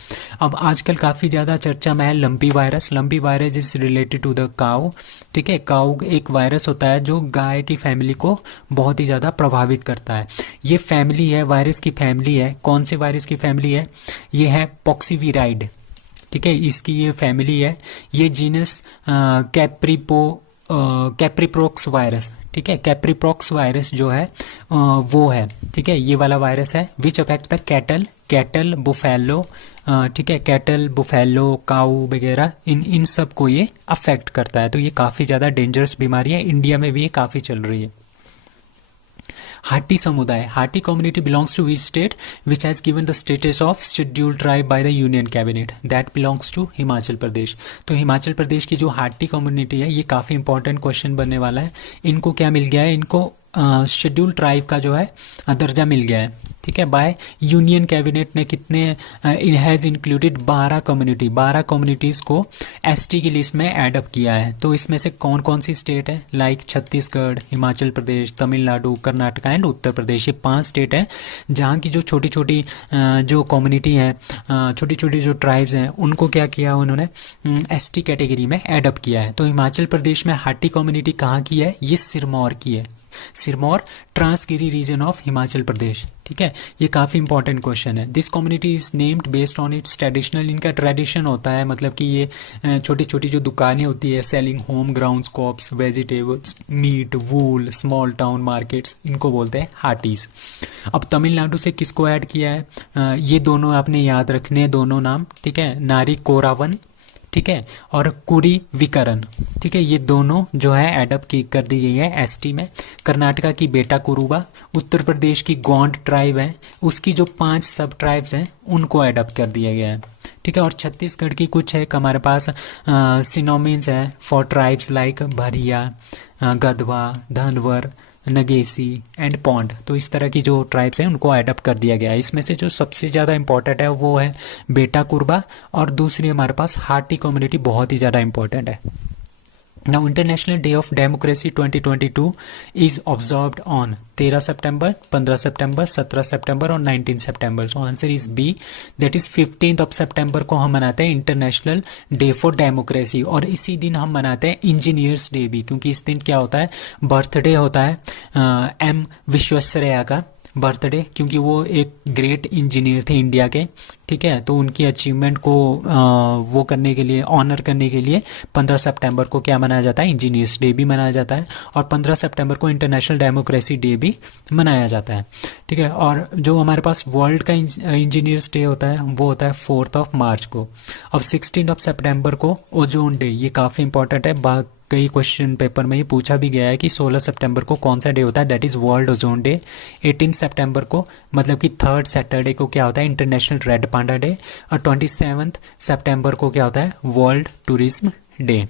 अब आजकल काफ़ी ज़्यादा चर्चा में है lumpy virus. Lumpy virus is related to the cow, ठीक है। काऊ एक वायरस होता है जो गाय की फैमिली को बहुत ही ज़्यादा प्रभावित करता है। ये फैमिली है, वायरस की फैमिली है। कौन से वायरस की फैमिली है? ये है पॉक्सीवीराइड, ठीक है, इसकी ये फैमिली है। ये जीनस कैप्रीप्रोक्स वायरस, ठीक है, कैप्रीप्रोक्स वायरस जो है वो है, ठीक है, ये वाला वायरस है। Which affect the cattle buffalo, ठीक है, कैटल बुफेलो काऊ वगैरह, इन सब को ये अफेक्ट करता है। तो ये काफ़ी ज़्यादा डेंजरस बीमारी है, इंडिया में भी ये काफ़ी चल रही है। हाटी समुदाय, Hatti community belongs to which state which has given the status of scheduled tribe by the union cabinet? That belongs to Himachal Pradesh. तो हिमाचल प्रदेश की जो हाटी कम्युनिटी है, ये काफ़ी इंपॉर्टेंट क्वेश्चन बनने वाला है। इनको क्या मिल गया है? इनको शेड्यूल ट्राइब का जो है दर्जा मिल गया है, ठीक है, बाय यूनियन कैबिनेट ने। कितने इन हैज़ इंक्लूडेड 12 कम्युनिटीज़ को एसटी की लिस्ट में ऐड अप किया है। तो इसमें से कौन कौन सी स्टेट है? Like Chhattisgarh, Himachal Pradesh, Tamil Nadu, Karnataka and Uttar Pradesh. ये 5 स्टेट हैं जहाँ की जो छोटी छोटी जो कम्युनिटी है, छोटी छोटी जो ट्राइब्स हैं, उनको क्या किया उन्होंने? एसटी कैटेगरी में ऐड अप किया है। तो हिमाचल प्रदेश में हाटी कम्युनिटी कहाँ की है? ये सिरमौर की है, सिरमौर ट्रांसगिरी रीजन ऑफ हिमाचल प्रदेश, ठीक है। ये काफ़ी इंपॉर्टेंट क्वेश्चन है। This community is named based on it's traditional, इनका ट्रेडिशन होता है, मतलब कि ये छोटी छोटी जो दुकानें होती है, selling home grown crops, vegetables, meat, wool, small town markets, इनको बोलते हैं हाटीज। अब तमिलनाडु से किसको ऐड किया है? ये दोनों आपने याद रखने, दोनों नाम, ठीक है, नारी कोरावन, ठीक है, और कुरी विकरण, ठीक है, ये दोनों जो है एडप्ट की कर दी गई है एसटी में। कर्नाटका की बेटा कुरुबा, उत्तर प्रदेश की गोंड ट्राइब है, उसकी जो 5 सब ट्राइब्स हैं उनको एडप्ट कर दिया गया है, ठीक है। और छत्तीसगढ़ की कुछ है हमारे पास सिनोमिन्स है फॉर ट्राइब्स लाइक भरिया, गधवा, धनवर, नगेसी एंड पौंड। तो इस तरह की जो ट्राइब्स हैं उनको एडप्ट कर दिया गया है। इसमें से जो सबसे ज़्यादा इंपॉर्टेंट है वो है बेटा कुरबा, और दूसरी हमारे पास हाटी कम्युनिटी बहुत ही ज़्यादा इंपॉर्टेंट है। Now international day of democracy 2022 is observed on 13 September, 15 September, 17 September और 19 September. So answer is B, that is 15 of September को हम मनाते हैं इंटरनेशनल डे फॉर डेमोक्रेसी। और इसी दिन हम मनाते हैं इंजीनियर्स डे भी, क्योंकि इस दिन क्या होता है, बर्थडे होता है एम विश्वेश्वरैया का बर्थडे, क्योंकि वो एक ग्रेट इंजीनियर थे इंडिया के, ठीक है। तो उनकी अचीवमेंट को वो करने के लिए, ऑनर करने के लिए 15 सितंबर को क्या मनाया जाता है, इंजीनियर्स डे भी मनाया जाता है, और 15 सितंबर को इंटरनेशनल डेमोक्रेसी डे भी मनाया जाता है, ठीक है। और जो हमारे पास वर्ल्ड का इंजीनियर्स डे होता है वो होता है 4 मार्च को। अब 16 सितंबर को ओजोन डे, ये काफ़ी इंपॉर्टेंट है, कई क्वेश्चन पेपर में ये पूछा भी गया है कि 16 सितंबर को कौन सा डे होता है, that is world ozone day. 18 सितंबर को मतलब कि 3rd सैटरडे को क्या होता है, इंटरनेशनल रेड पांडा डे। और 27 सितंबर को क्या होता है, world tourism day.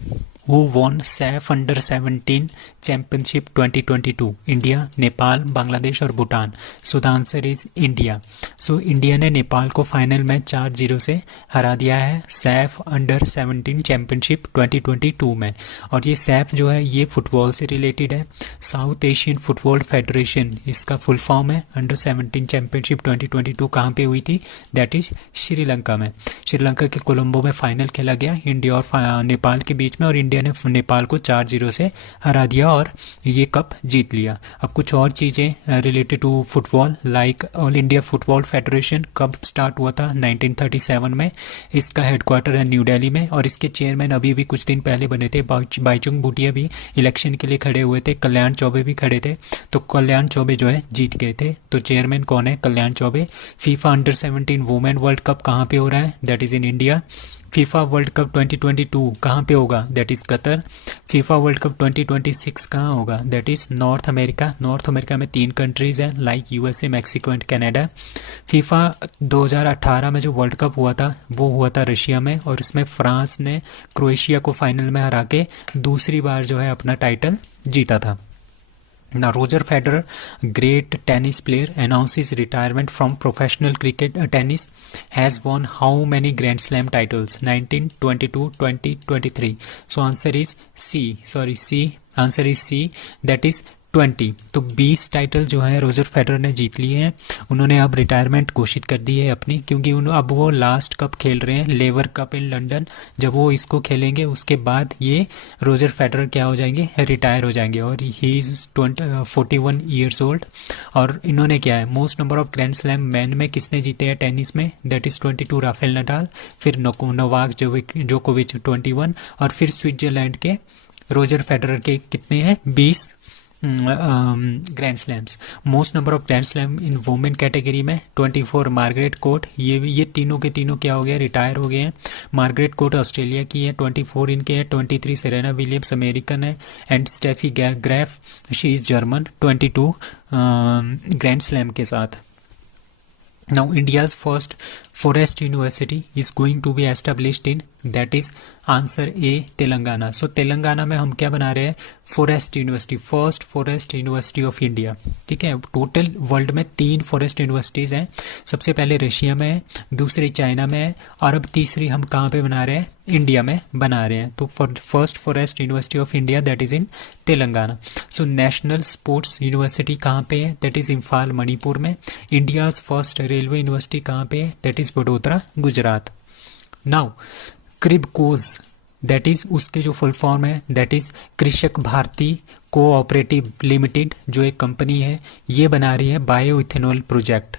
Who won SAFF under 17 championship 2022, India, Nepal, Bangladesh और Bhutan. So the answer is India. So India ने नेपाल को फाइनल में 4-0 से हरा दिया है सैफ अंडर 17 चैम्पियनशिप 2022 में। और ये सैफ जो है ये फुटबॉल से रिलेटेड है, साउथ एशियन फुटबॉल फेडरेशन इसका फुल फॉर्म है। अंडर 17 चैम्पियनशिप 2022 कहाँ पे हुई थी, दैट इज श्रीलंका में। श्रीलंका के कोलंबो में फाइनल खेला गया इंडिया और नेपाल के बीच में, और इंडिया ने नेपाल को 4-0 से हरा दिया और ये कप जीत लिया। अब कुछ और चीज़ें related to football, like all India football federation कब स्टार्ट हुआ था, 1937 में। इसका हेडक्वार्टर है न्यू दिल्ली में, और इसके चेयरमैन अभी भी कुछ दिन पहले बने थे, बाईचुंग भूटिया भी इलेक्शन के लिए खड़े हुए थे, कल्याण चौबे भी खड़े थे, तो कल्याण चौबे जो है जीत गए थे। तो चेयरमैन कौन है, Kalyan Chaubey. FIFA under 17 women world cup कहाँ पे हो रहा है, that is in India. FIFA world cup 2022 कहाँ पे होगा, that is Qatar. FIFA world cup 2026 कहाँ होगा, that is North America. North America में 3 कंट्रीज़ हैं, like USA, Mexico and Canada. FIFA 2018 में जो वर्ल्ड कप हुआ था वो हुआ था रशिया में, और इसमें फ्रांस ने क्रोएशिया को फाइनल में हरा के दूसरी बार जो है अपना टाइटल जीता था। Now, Roger Federer, great tennis player, announces retirement from professional cricket tennis, has won how many Grand Slam titles? 19, 22, 20, 23. So answer is C. Sorry, C. Answer is C. That is 20। तो 20 टाइटल जो है रोजर फेडरर ने जीत लिए हैं। उन्होंने अब रिटायरमेंट घोषित कर दी है अपनी, क्योंकि अब वो लास्ट कप खेल रहे हैं, लेवर कप इन लंदन। जब वो इसको खेलेंगे उसके बाद ये रोजर फेडरर क्या हो जाएंगे, रिटायर हो जाएंगे, और ही इज़ 41 ईयर्स ओल्ड। और इन्होंने क्या है, most number of grand slam man में किसने जीते हैं टेनिस में, दैट इज़ 22 राफेल नडाल, फिर नोवाक जोकोविच 21, और फिर स्विट्जरलैंड के रोजर फेडरर के कितने हैं, 20 grand slams. Most number of grand slam in women category में 24 मार्गरेट कोर्ट, ये तीनों के तीनों क्या हो गया, रिटायर हो गए हैं। मार्गरेट कोर्ट ऑस्ट्रेलिया की है, 24 इनके हैं, 23 सेरेना विलियम्स अमेरिकन है, and Steffi Graf she is German, 22 grand slam के साथ। Now India's first forest university is going to be established in, that is answer A Telangana. So Telangana में हम क्या बना रहे हैं, forest university, first forest university of India, ठीक है। टोटल वर्ल्ड में 3 फॉरेस्ट यूनिवर्सिटीज़ हैं, सबसे पहले रशिया में है, दूसरी चाइना में है, और अब तीसरी हम कहाँ पे बना रहे हैं, इंडिया में बना रहे हैं। तो first forest university of India that is in Telangana. So national sports university कहाँ पे है, दैट इज़ इम्फाल मणिपुर में। इंडियाज़ फर्स्ट रेलवे यूनिवर्सिटी कहाँ पे है, that is Vadodara Gujarat. Now KRIBHCO's that is उसके जो फुल फॉर्म है that is Krishak Bharati cooperative limited, जो एक कंपनी है, ये बना रही है बायो इथेनॉल प्रोजेक्ट,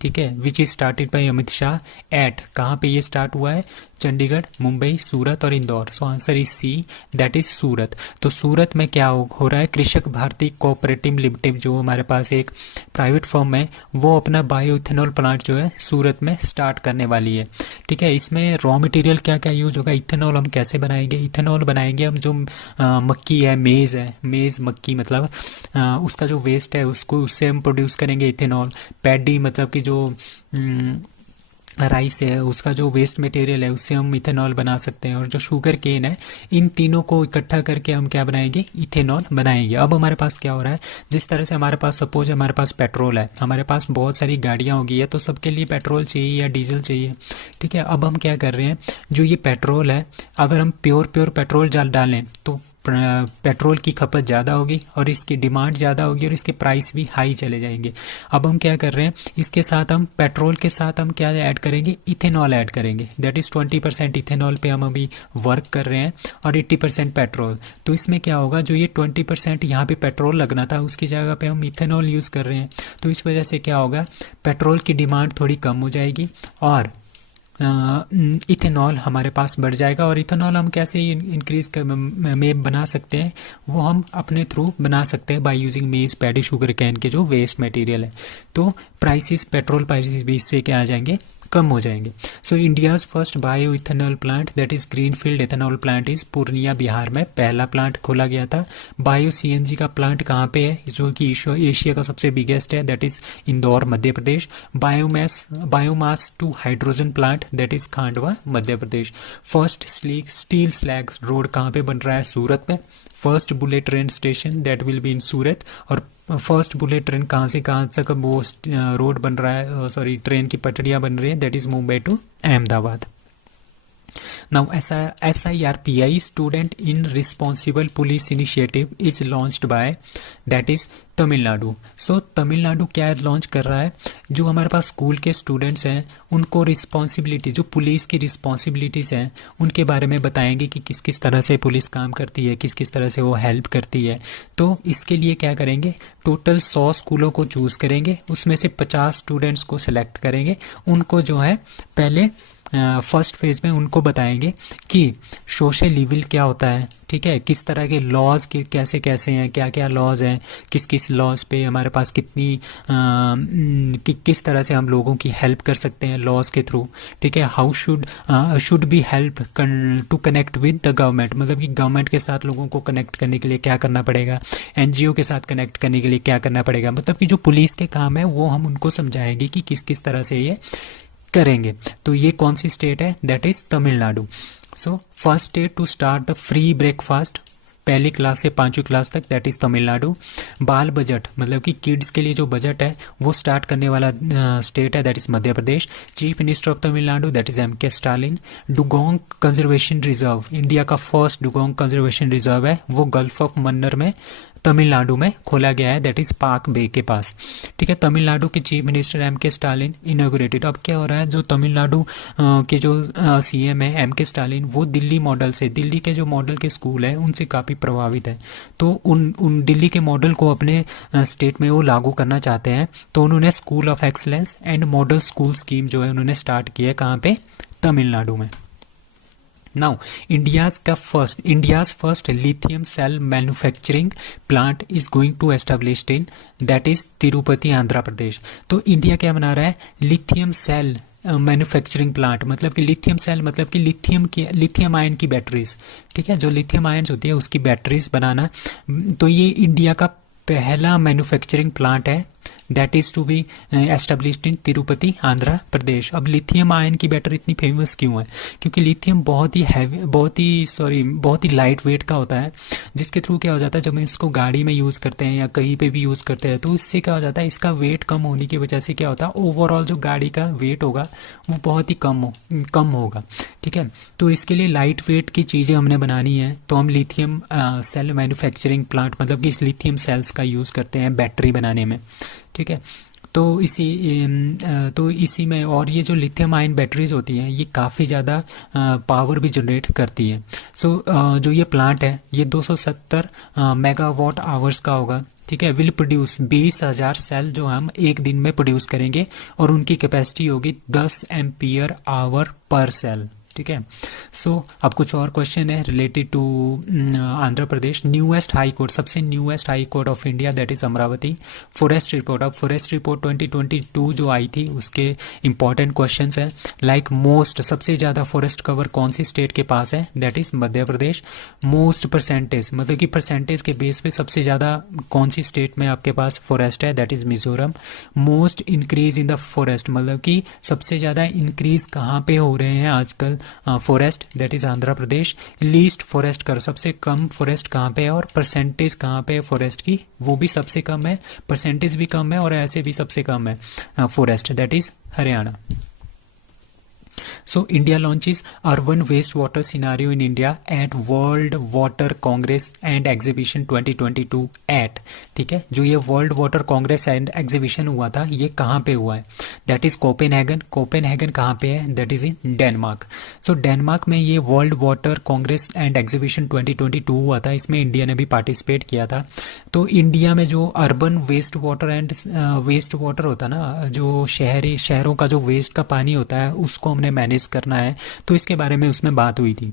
ठीक है, which is started by Amit Shah at, कहाँ पे ये स्टार्ट हुआ है, चंडीगढ़, मुंबई, सूरत और Indore. So answer is C, that is Surat. तो सूरत में क्या हो रहा है, कृषक भारती कोऑपरेटिव लिमिटेड जो हमारे पास एक प्राइवेट फर्म है, वो अपना बायो इथेनॉल प्लांट जो है सूरत में स्टार्ट करने वाली है। ठीक है, इसमें रॉ मटेरियल क्या क्या यूज होगा, इथेनॉल हम कैसे बनाएंगे, इथेनॉल बनाएंगे हम जो मक्की है, मेज़ मक्की मतलब उसका जो वेस्ट है उसको, उससे हम प्रोड्यूस करेंगे इथेनॉल। पैडी मतलब कि जो राइस है उसका जो वेस्ट मटेरियल है उससे हम इथेनॉल बना सकते हैं। और जो शुगर केन है, इन तीनों को इकट्ठा करके हम क्या बनाएंगे, इथेनॉल बनाएंगे। अब हमारे पास क्या हो रहा है, जिस तरह से हमारे पास सपोज हमारे पास पेट्रोल है, हमारे पास बहुत सारी गाड़ियाँ होगी है, तो सबके लिए पेट्रोल चाहिए या डीजल चाहिए। ठीक है, अब हम क्या कर रहे हैं, जो ये पेट्रोल है, अगर हम प्योर पेट्रोल डालें तो पेट्रोल की खपत ज़्यादा होगी और इसकी डिमांड ज़्यादा होगी और इसके प्राइस भी हाई चले जाएंगे। अब हम क्या कर रहे हैं, इसके साथ हम पेट्रोल के साथ हम क्या ऐड करेंगे, इथेनॉल ऐड करेंगे। दैट इज़ 20% इथेनॉल पे हम अभी वर्क कर रहे हैं और 80% पेट्रोल। तो इसमें क्या होगा, जो ये 20% यहाँ पे पेट्रोल लगना था उसकी जगह पे हम इथेनॉल यूज़ कर रहे हैं। तो इस वजह से क्या होगा, पेट्रोल की डिमांड थोड़ी कम हो जाएगी और इथेनॉल हमारे पास बढ़ जाएगा। और इथेनॉल हम कैसे इंक्रीज में बना सकते हैं, वो हम अपने थ्रू बना सकते हैं बाय यूजिंग मेज़, पैडी, शुगर कैन के जो वेस्ट मटेरियल है। तो प्राइसेस, पेट्रोल प्राइसेस भी इससे क्या आ जाएंगे, कम हो जाएंगे। So India's first bio ethanol plant that is greenfield ethanol plant is Purnia, Bihar में पहला प्लांट खोला गया था। बायो सीएनजी का प्लांट कहाँ पे है, जो कि एशिया का सबसे बिगेस्ट है, that is Indore, Madhya Pradesh. Biomass to hydrogen plant that is Khandwa, Madhya Pradesh. First steel slag road कहाँ पे बन रहा है, सूरत में। First bullet train station that will be in Surat. और फर्स्ट बुलेट ट्रेन कहाँ से कहाँ तक वो रोड बन रहा है, सॉरी ट्रेन की पटरियाँ बन रही है, that is Mumbai to Ahmedabad. Now, SIRPI Student in Responsible Police Initiative is launched by that is Tamil Nadu. So Tamil Nadu क्या लॉन्च कर रहा है, जो हमारे पास स्कूल के स्टूडेंट्स हैं उनको रिस्पॉन्सिबिलिटी, जो पुलिस की रिस्पॉन्सिबिलिटीज़ हैं उनके बारे में बताएंगे कि किस किस तरह से पुलिस काम करती है, किस किस तरह से वो हेल्प करती है। तो इसके लिए क्या करेंगे, टोटल 100 स्कूलों को चूज़ करेंगे, उसमें से 50 स्टूडेंट्स को सिलेक्ट करेंगे। उनको जो है पहले फर्स्ट फेज़ में उनको बताएंगे कि सोशल लीवल क्या होता है, ठीक है, किस तरह के लॉज के कैसे कैसे हैं, क्या क्या लॉज हैं, किस किस लॉज पे हमारे पास कितनी किस तरह से हम लोगों की हेल्प कर सकते हैं लॉज के थ्रू। ठीक है, how should be help to connect with the government, मतलब कि गवर्नमेंट के साथ लोगों को कनेक्ट करने के लिए क्या करना पड़ेगा, एनजीओ के साथ कनेक्ट करने के लिए क्या करना पड़ेगा। मतलब कि जो पुलिस के काम है वो हम उनको समझाएंगे कि किस किस तरह से ये करेंगे। तो ये कौन सी स्टेट है, that is Tamil Nadu. So first state to start the free breakfast पहली क्लास से 5वीं क्लास तक, दैट इज़ तमिलनाडु। बाल बजट मतलब कि किड्स के लिए जो बजट है वो स्टार्ट करने वाला स्टेट है, that is Madhya Pradesh. Chief minister of Tamil Nadu that is MK Stalin. Dugong conservation reserve, India का फर्स्ट डुगोंग कंजर्वेशन रिजर्व है, वो गल्फ ऑफ मन्नर में तमिलनाडु में खोला गया है, दैट इज़ पाक बे के पास। ठीक है, तमिलनाडु के chief minister MK Stalin inaugurated. अब क्या हो रहा है, जो तमिलनाडु के जो CM है MK स्टालिन, वो दिल्ली मॉडल से, दिल्ली के जो मॉडल के स्कूल हैं उनसे काफ़ी प्रभावित है। तो उन दिल्ली के मॉडल को अपने स्टेट में वो लागू करना चाहते हैं। तो उन्होंने school of excellence and model school scheme जो है उन्होंने स्टार्ट की है, कहाँ पे, तमिलनाडु में। Now India's first lithium cell manufacturing plant is going to established in that is Tirupati, Andhra Pradesh. तो इंडिया क्या बना रहा है, लिथियम सेल मैन्युफैक्चरिंग प्लांट, मतलब कि लिथियम सेल मतलब कि लिथियम आयन की बैटरीज, ठीक है, जो लिथियम आयन्स होती है उसकी बैटरीज बनाना। तो ये इंडिया का पहला मैन्युफैक्चरिंग प्लांट है, that is to be established in Tirupati, Andhra Pradesh. अब लिथियम आयन की बैटरी इतनी फेमस क्यों है, क्योंकि लिथियम बहुत ही लाइट वेट का होता है, जिसके थ्रू क्या हो जाता है, जब हम इसको गाड़ी में यूज़ करते हैं या कहीं पे भी यूज़ करते हैं तो इससे क्या हो जाता है, इसका वेट कम होने की वजह से क्या होता है, ओवरऑल जो गाड़ी का वेट होगा वो बहुत ही कम होगा। ठीक है, तो इसके लिए लाइट वेट की चीज़ें हमने बनानी है, तो हम लिथियम सेल मैन्युफैक्चरिंग प्लांट मतलब कि इस लिथियम सेल्स का यूज़ करते हैं बैटरी बनाने में। ठीक है, तो इसी में, और ये जो लिथियम आयन बैटरीज होती हैं ये काफ़ी ज़्यादा पावर भी जनरेट करती है। सो जो ये प्लांट है ये 270 मेगावाट आवर्स का होगा। ठीक है, विल प्रोड्यूस 20,000 सेल जो हम एक दिन में प्रोड्यूस करेंगे और उनकी कैपेसिटी होगी 10 एम्पियर आवर पर सेल। ठीक है। सो अब कुछ और क्वेश्चन है related to Andhra Pradesh. Newest high court, सबसे newest high court of India that is Amaravati. Forest report, अब फॉरेस्ट रिपोर्ट 2022 जो आई थी उसके इंपॉर्टेंट क्वेश्चंस हैं लाइक मोस्ट, सबसे ज़्यादा फॉरेस्ट कवर कौन सी स्टेट के पास है, that is Madhya Pradesh. Most percentage, मतलब कि परसेंटेज के बेस पे सबसे ज़्यादा कौन सी स्टेट में आपके पास फॉरेस्ट है, that is Mizoram. Most increase in the forest, मतलब कि सबसे ज़्यादा इंक्रीज कहाँ पे हो रहे हैं आजकल forest, that is Andhra Pradesh. Least forest कर, सबसे कम फॉरेस्ट कहाँ पे है और परसेंटेज कहाँ पे है फॉरेस्ट की, वो भी सबसे कम है, परसेंटेज भी कम है और ऐसे भी सबसे कम है forest, that is Haryana. So India launches urban wastewater scenario in India at World Water Congress and Exhibition 2022 at, ठीक है। जो ये world water Congress and exhibition हुआ था ये कहाँ पे हुआ है, दैट इज़ कोपेनहेगन। कोपेनहेगन कहाँ पे है, that is in Denmark. So Denmark में ये world water Congress and exhibition 2022 हुआ था, इसमें इंडिया ने भी पार्टिसिपेट किया था। तो इंडिया में जो urban waste water and waste water होता है ना, जो शहरों का जो वेस्ट का पानी होता है उसको हमने मैनेज करना है, तो इसके बारे में उसमें बात हुई थी,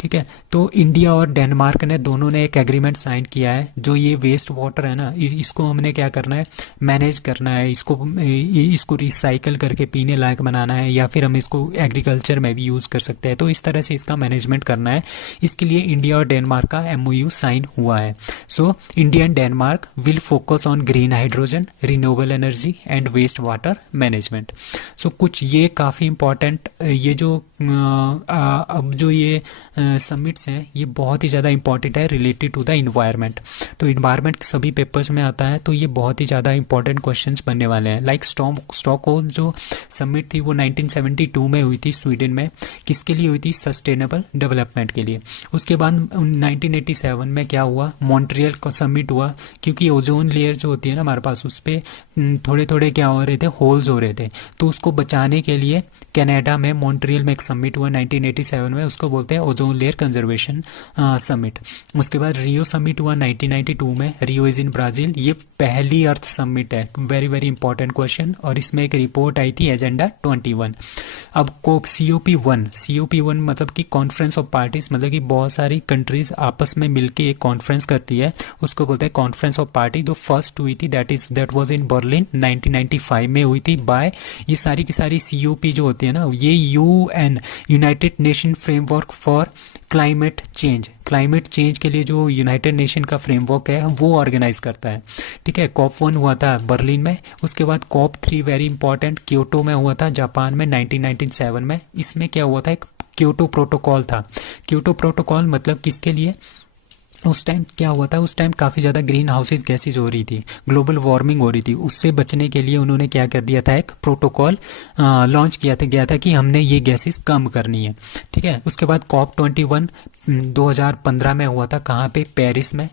ठीक है। तो इंडिया और डेनमार्क ने दोनों ने एक एग्रीमेंट साइन किया है, जो ये वेस्ट वाटर है ना इसको हमने क्या करना है, मैनेज करना है, इसको रिसाइकल करके पीने लायक बनाना है, या फिर हम इसको एग्रीकल्चर में भी यूज़ कर सकते हैं, तो इस तरह से इसका मैनेजमेंट करना है। इसके लिए इंडिया और डेनमार्क का MOU साइन हुआ है। So India and Denmark will focus on green hydrogen, renewable energy and waste water management. So कुछ ये काफ़ी इंपॉर्टेंट, ये जो अब जो ये समिट्स हैं ये बहुत ही ज़्यादा इंपॉर्टेंट है रिलेटेड टू द इन्वायरमेंट। तो इन्वायरमेंट सभी पेपर्स में आता है, तो ये बहुत ही ज़्यादा इंपॉर्टेंट क्वेश्चंस बनने वाले हैं। लाइक स्टॉकहोल्म जो समिट थी वो 1972 में हुई थी स्वीडन में, किसके लिए हुई थी, सस्टेनेबल डेवलपमेंट के लिए। उसके बाद 1987 में क्या हुआ, मॉन्ट्रियल का समिट हुआ, क्योंकि ओजोन लेयर जो होती है ना हमारे पास उस पर थोड़े थोड़े क्या हो रहे थे, होल्स हो रहे थे, तो उसको बचाने के लिए कनाडा में मॉन्ट्रियल में एक समिट हुआ 1987 में, उसको बोलते हैं ओजोन लेयर कंजर्वेशन समिट। उसके बाद रियो समिट हुआ 1992 में, रियो इज़ इन ब्राज़ील, ये पहली अर्थ समिट है, वेरी वेरी इंपॉर्टेंट क्वेश्चन, और इसमें एक रिपोर्ट आई थी एजेंडा 21। अब COP1 मतलब कि कॉन्फ्रेंस ऑफ पार्टीज, मतलब कि बहुत सारी कंट्रीज आपस में मिलके एक कॉन्फ्रेंस करती है, उसको बोलते हैं कॉन्फ्रेंस ऑफ पार्टी। जो फर्स्ट हुई थी दैट वाज इन बर्लिन 1995 में हुई थी बाय, ये सारी की सारी COP जो होती है ना ये UN United nation framework for climate change के लिए जो यूनाइटेड नेशन का फ्रेमवर्क है वो ऑर्गेनाइज करता है, ठीक है। COP1 हुआ था बर्लिन में, उसके बाद COP3 वेरी इंपॉर्टेंट क्योटो में हुआ था जापान में 1997 में। इसमें क्या हुआ था, एक क्योटो प्रोटोकॉल था। क्योटो प्रोटोकॉल मतलब किसके लिए, उस टाइम क्या हुआ था, उस टाइम काफ़ी ज़्यादा ग्रीन हाउसेज गैसेज हो रही थी, ग्लोबल वार्मिंग हो रही थी, उससे बचने के लिए उन्होंने क्या कर दिया था, एक प्रोटोकॉल लॉन्च गया था कि हमने ये गैसेज कम करनी है, ठीक है। उसके बाद COP21 2015 में हुआ था, कहाँ पे, पेरिस में।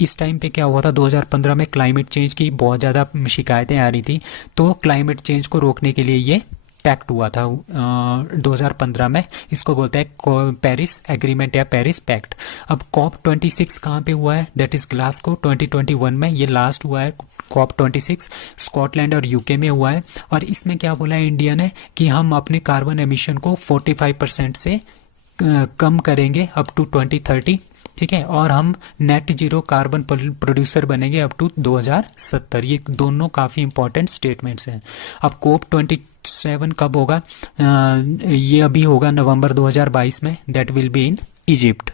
इस टाइम पे क्या हुआ था, 2015 में क्लाइमेट चेंज की बहुत ज़्यादा शिकायतें आ रही थी, तो क्लाइमेट चेंज को रोकने के लिए ये पैक्ट हुआ था 2015 में, इसको बोलते हैं पेरिस एग्रीमेंट या पेरिस पैक्ट। अब COP26 कहाँ पे हुआ है, दैट इज़ ग्लासगो 2021 में, ये लास्ट हुआ है COP26, स्कॉटलैंड और UK में हुआ है। और इसमें क्या बोला है इंडिया ने कि हम अपने कार्बन एमिशन को 45% से कम करेंगे अप टू 2030, ठीक है, और हम नेट जीरो कार्बन प्रोड्यूसर बनेंगे अप टू 2070। ये दोनों काफ़ी इंपॉर्टेंट स्टेटमेंट्स हैं। अब COP27 कब होगा, ये अभी होगा नवंबर 2022 में, that will be in Egypt.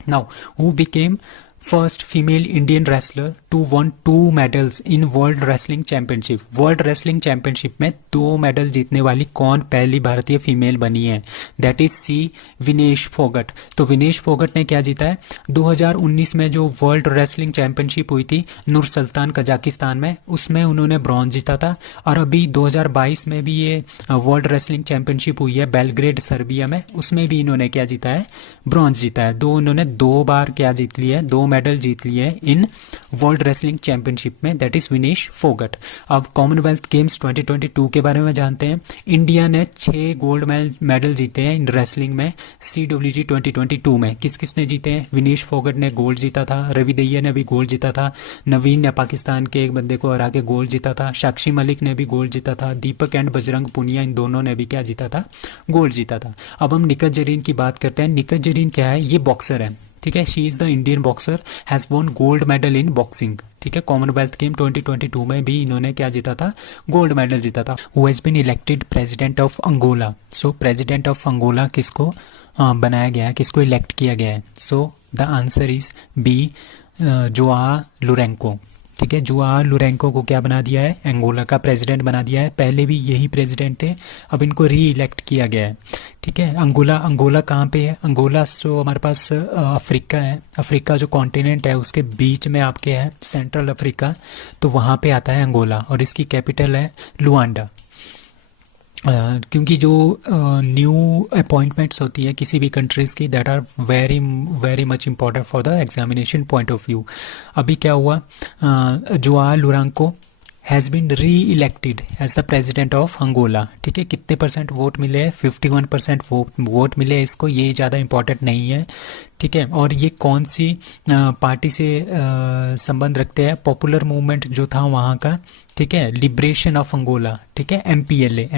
Now who became first female Indian wrestler to won 2 medals in world wrestling championship. World wrestling championship में 2 मेडल जीतने वाली कौन पहली भारतीय फीमेल बनी है, that is C Vinesh Phogat. तो विनेश फोगट ने क्या जीता है, 2019 में जो वर्ल्ड रेसलिंग चैंपियनशिप हुई थी नूर सुल्तान कजाकिस्तान में, उसमें उन्होंने ब्रॉन्ज जीता था। और अभी 2022 में भी ये वर्ल्ड रेसलिंग चैंपियनशिप हुई है बेलग्रेड सर्बिया में, उसमें भी इन्होंने क्या जीता है, ब्रॉन्ज जीता है। इन्होंने 2 बार क्या जीत लिया है, 2 मेडल जीत लिए हैं इन वर्ल्ड रेसलिंग चैंपियनशिप में, दैट इज़ विनेश फोगट। अब कॉमनवेल्थ गेम्स 2022 के बारे में जानते हैं। इंडिया ने 6 गोल्ड मेडल जीते हैं इन रेसलिंग में। CWG 2022 में किस किस ने जीते हैं? विनेश फोगट ने गोल्ड जीता था, रवि दहिया ने भी गोल्ड जीता था, नवीन ने पाकिस्तान के एक बंदे को हरा के गोल्ड जीता था, साक्षी मलिक ने भी गोल्ड जीता था, दीपक एंड बजरंग पुनिया इन दोनों ने भी क्या जीता था? गोल्ड जीता था। अब हम निखत जरीन की बात करते हैं। निखत जरीन क्या है? ये बॉक्सर है, ठीक है। She is the Indian boxer has won gold medal in boxing, ठीक है। कॉमनवेल्थ गेम 2022 में भी इन्होंने क्या जीता था? गोल्ड मेडल जीता था। Who has been elected president of Angola. So president of Angola किसको बनाया गया है, किसको इलेक्ट किया गया है? So the answer is B, Joao Lourenco, ठीक है। जोआ लुरेंको को क्या बना दिया है? अंगोला का प्रेसिडेंट बना दिया है। पहले भी यही प्रेसिडेंट थे, अब इनको री इलेक्ट किया गया है, ठीक है। अंगोला कहाँ पे है? अंगोला जो हमारे पास अफ्रीका है, अफ्रीका जो कॉन्टिनेंट है उसके बीच में आपके है सेंट्रल अफ्रीका, तो वहाँ पे आता है अंगोला और इसकी कैपिटल है लुआंडा। क्योंकि जो न्यू अपॉइंटमेंट्स होती है किसी भी कंट्रीज़ की, that are very very much important for the examination point of view. अभी क्या हुआ? Joao Lourenco has been reelected as the president of Angola, ठीक है। कितने परसेंट वोट मिले हैं? 51% वोट मिले हैं इसको, ये ज़्यादा इंपॉर्टेंट नहीं है, ठीक है। और ये कौन सी पार्टी से संबंध रखते हैं? पॉपुलर मूवमेंट जो था वहाँ का, ठीक है, लिबरेशन ऑफ अंगोला, ठीक है।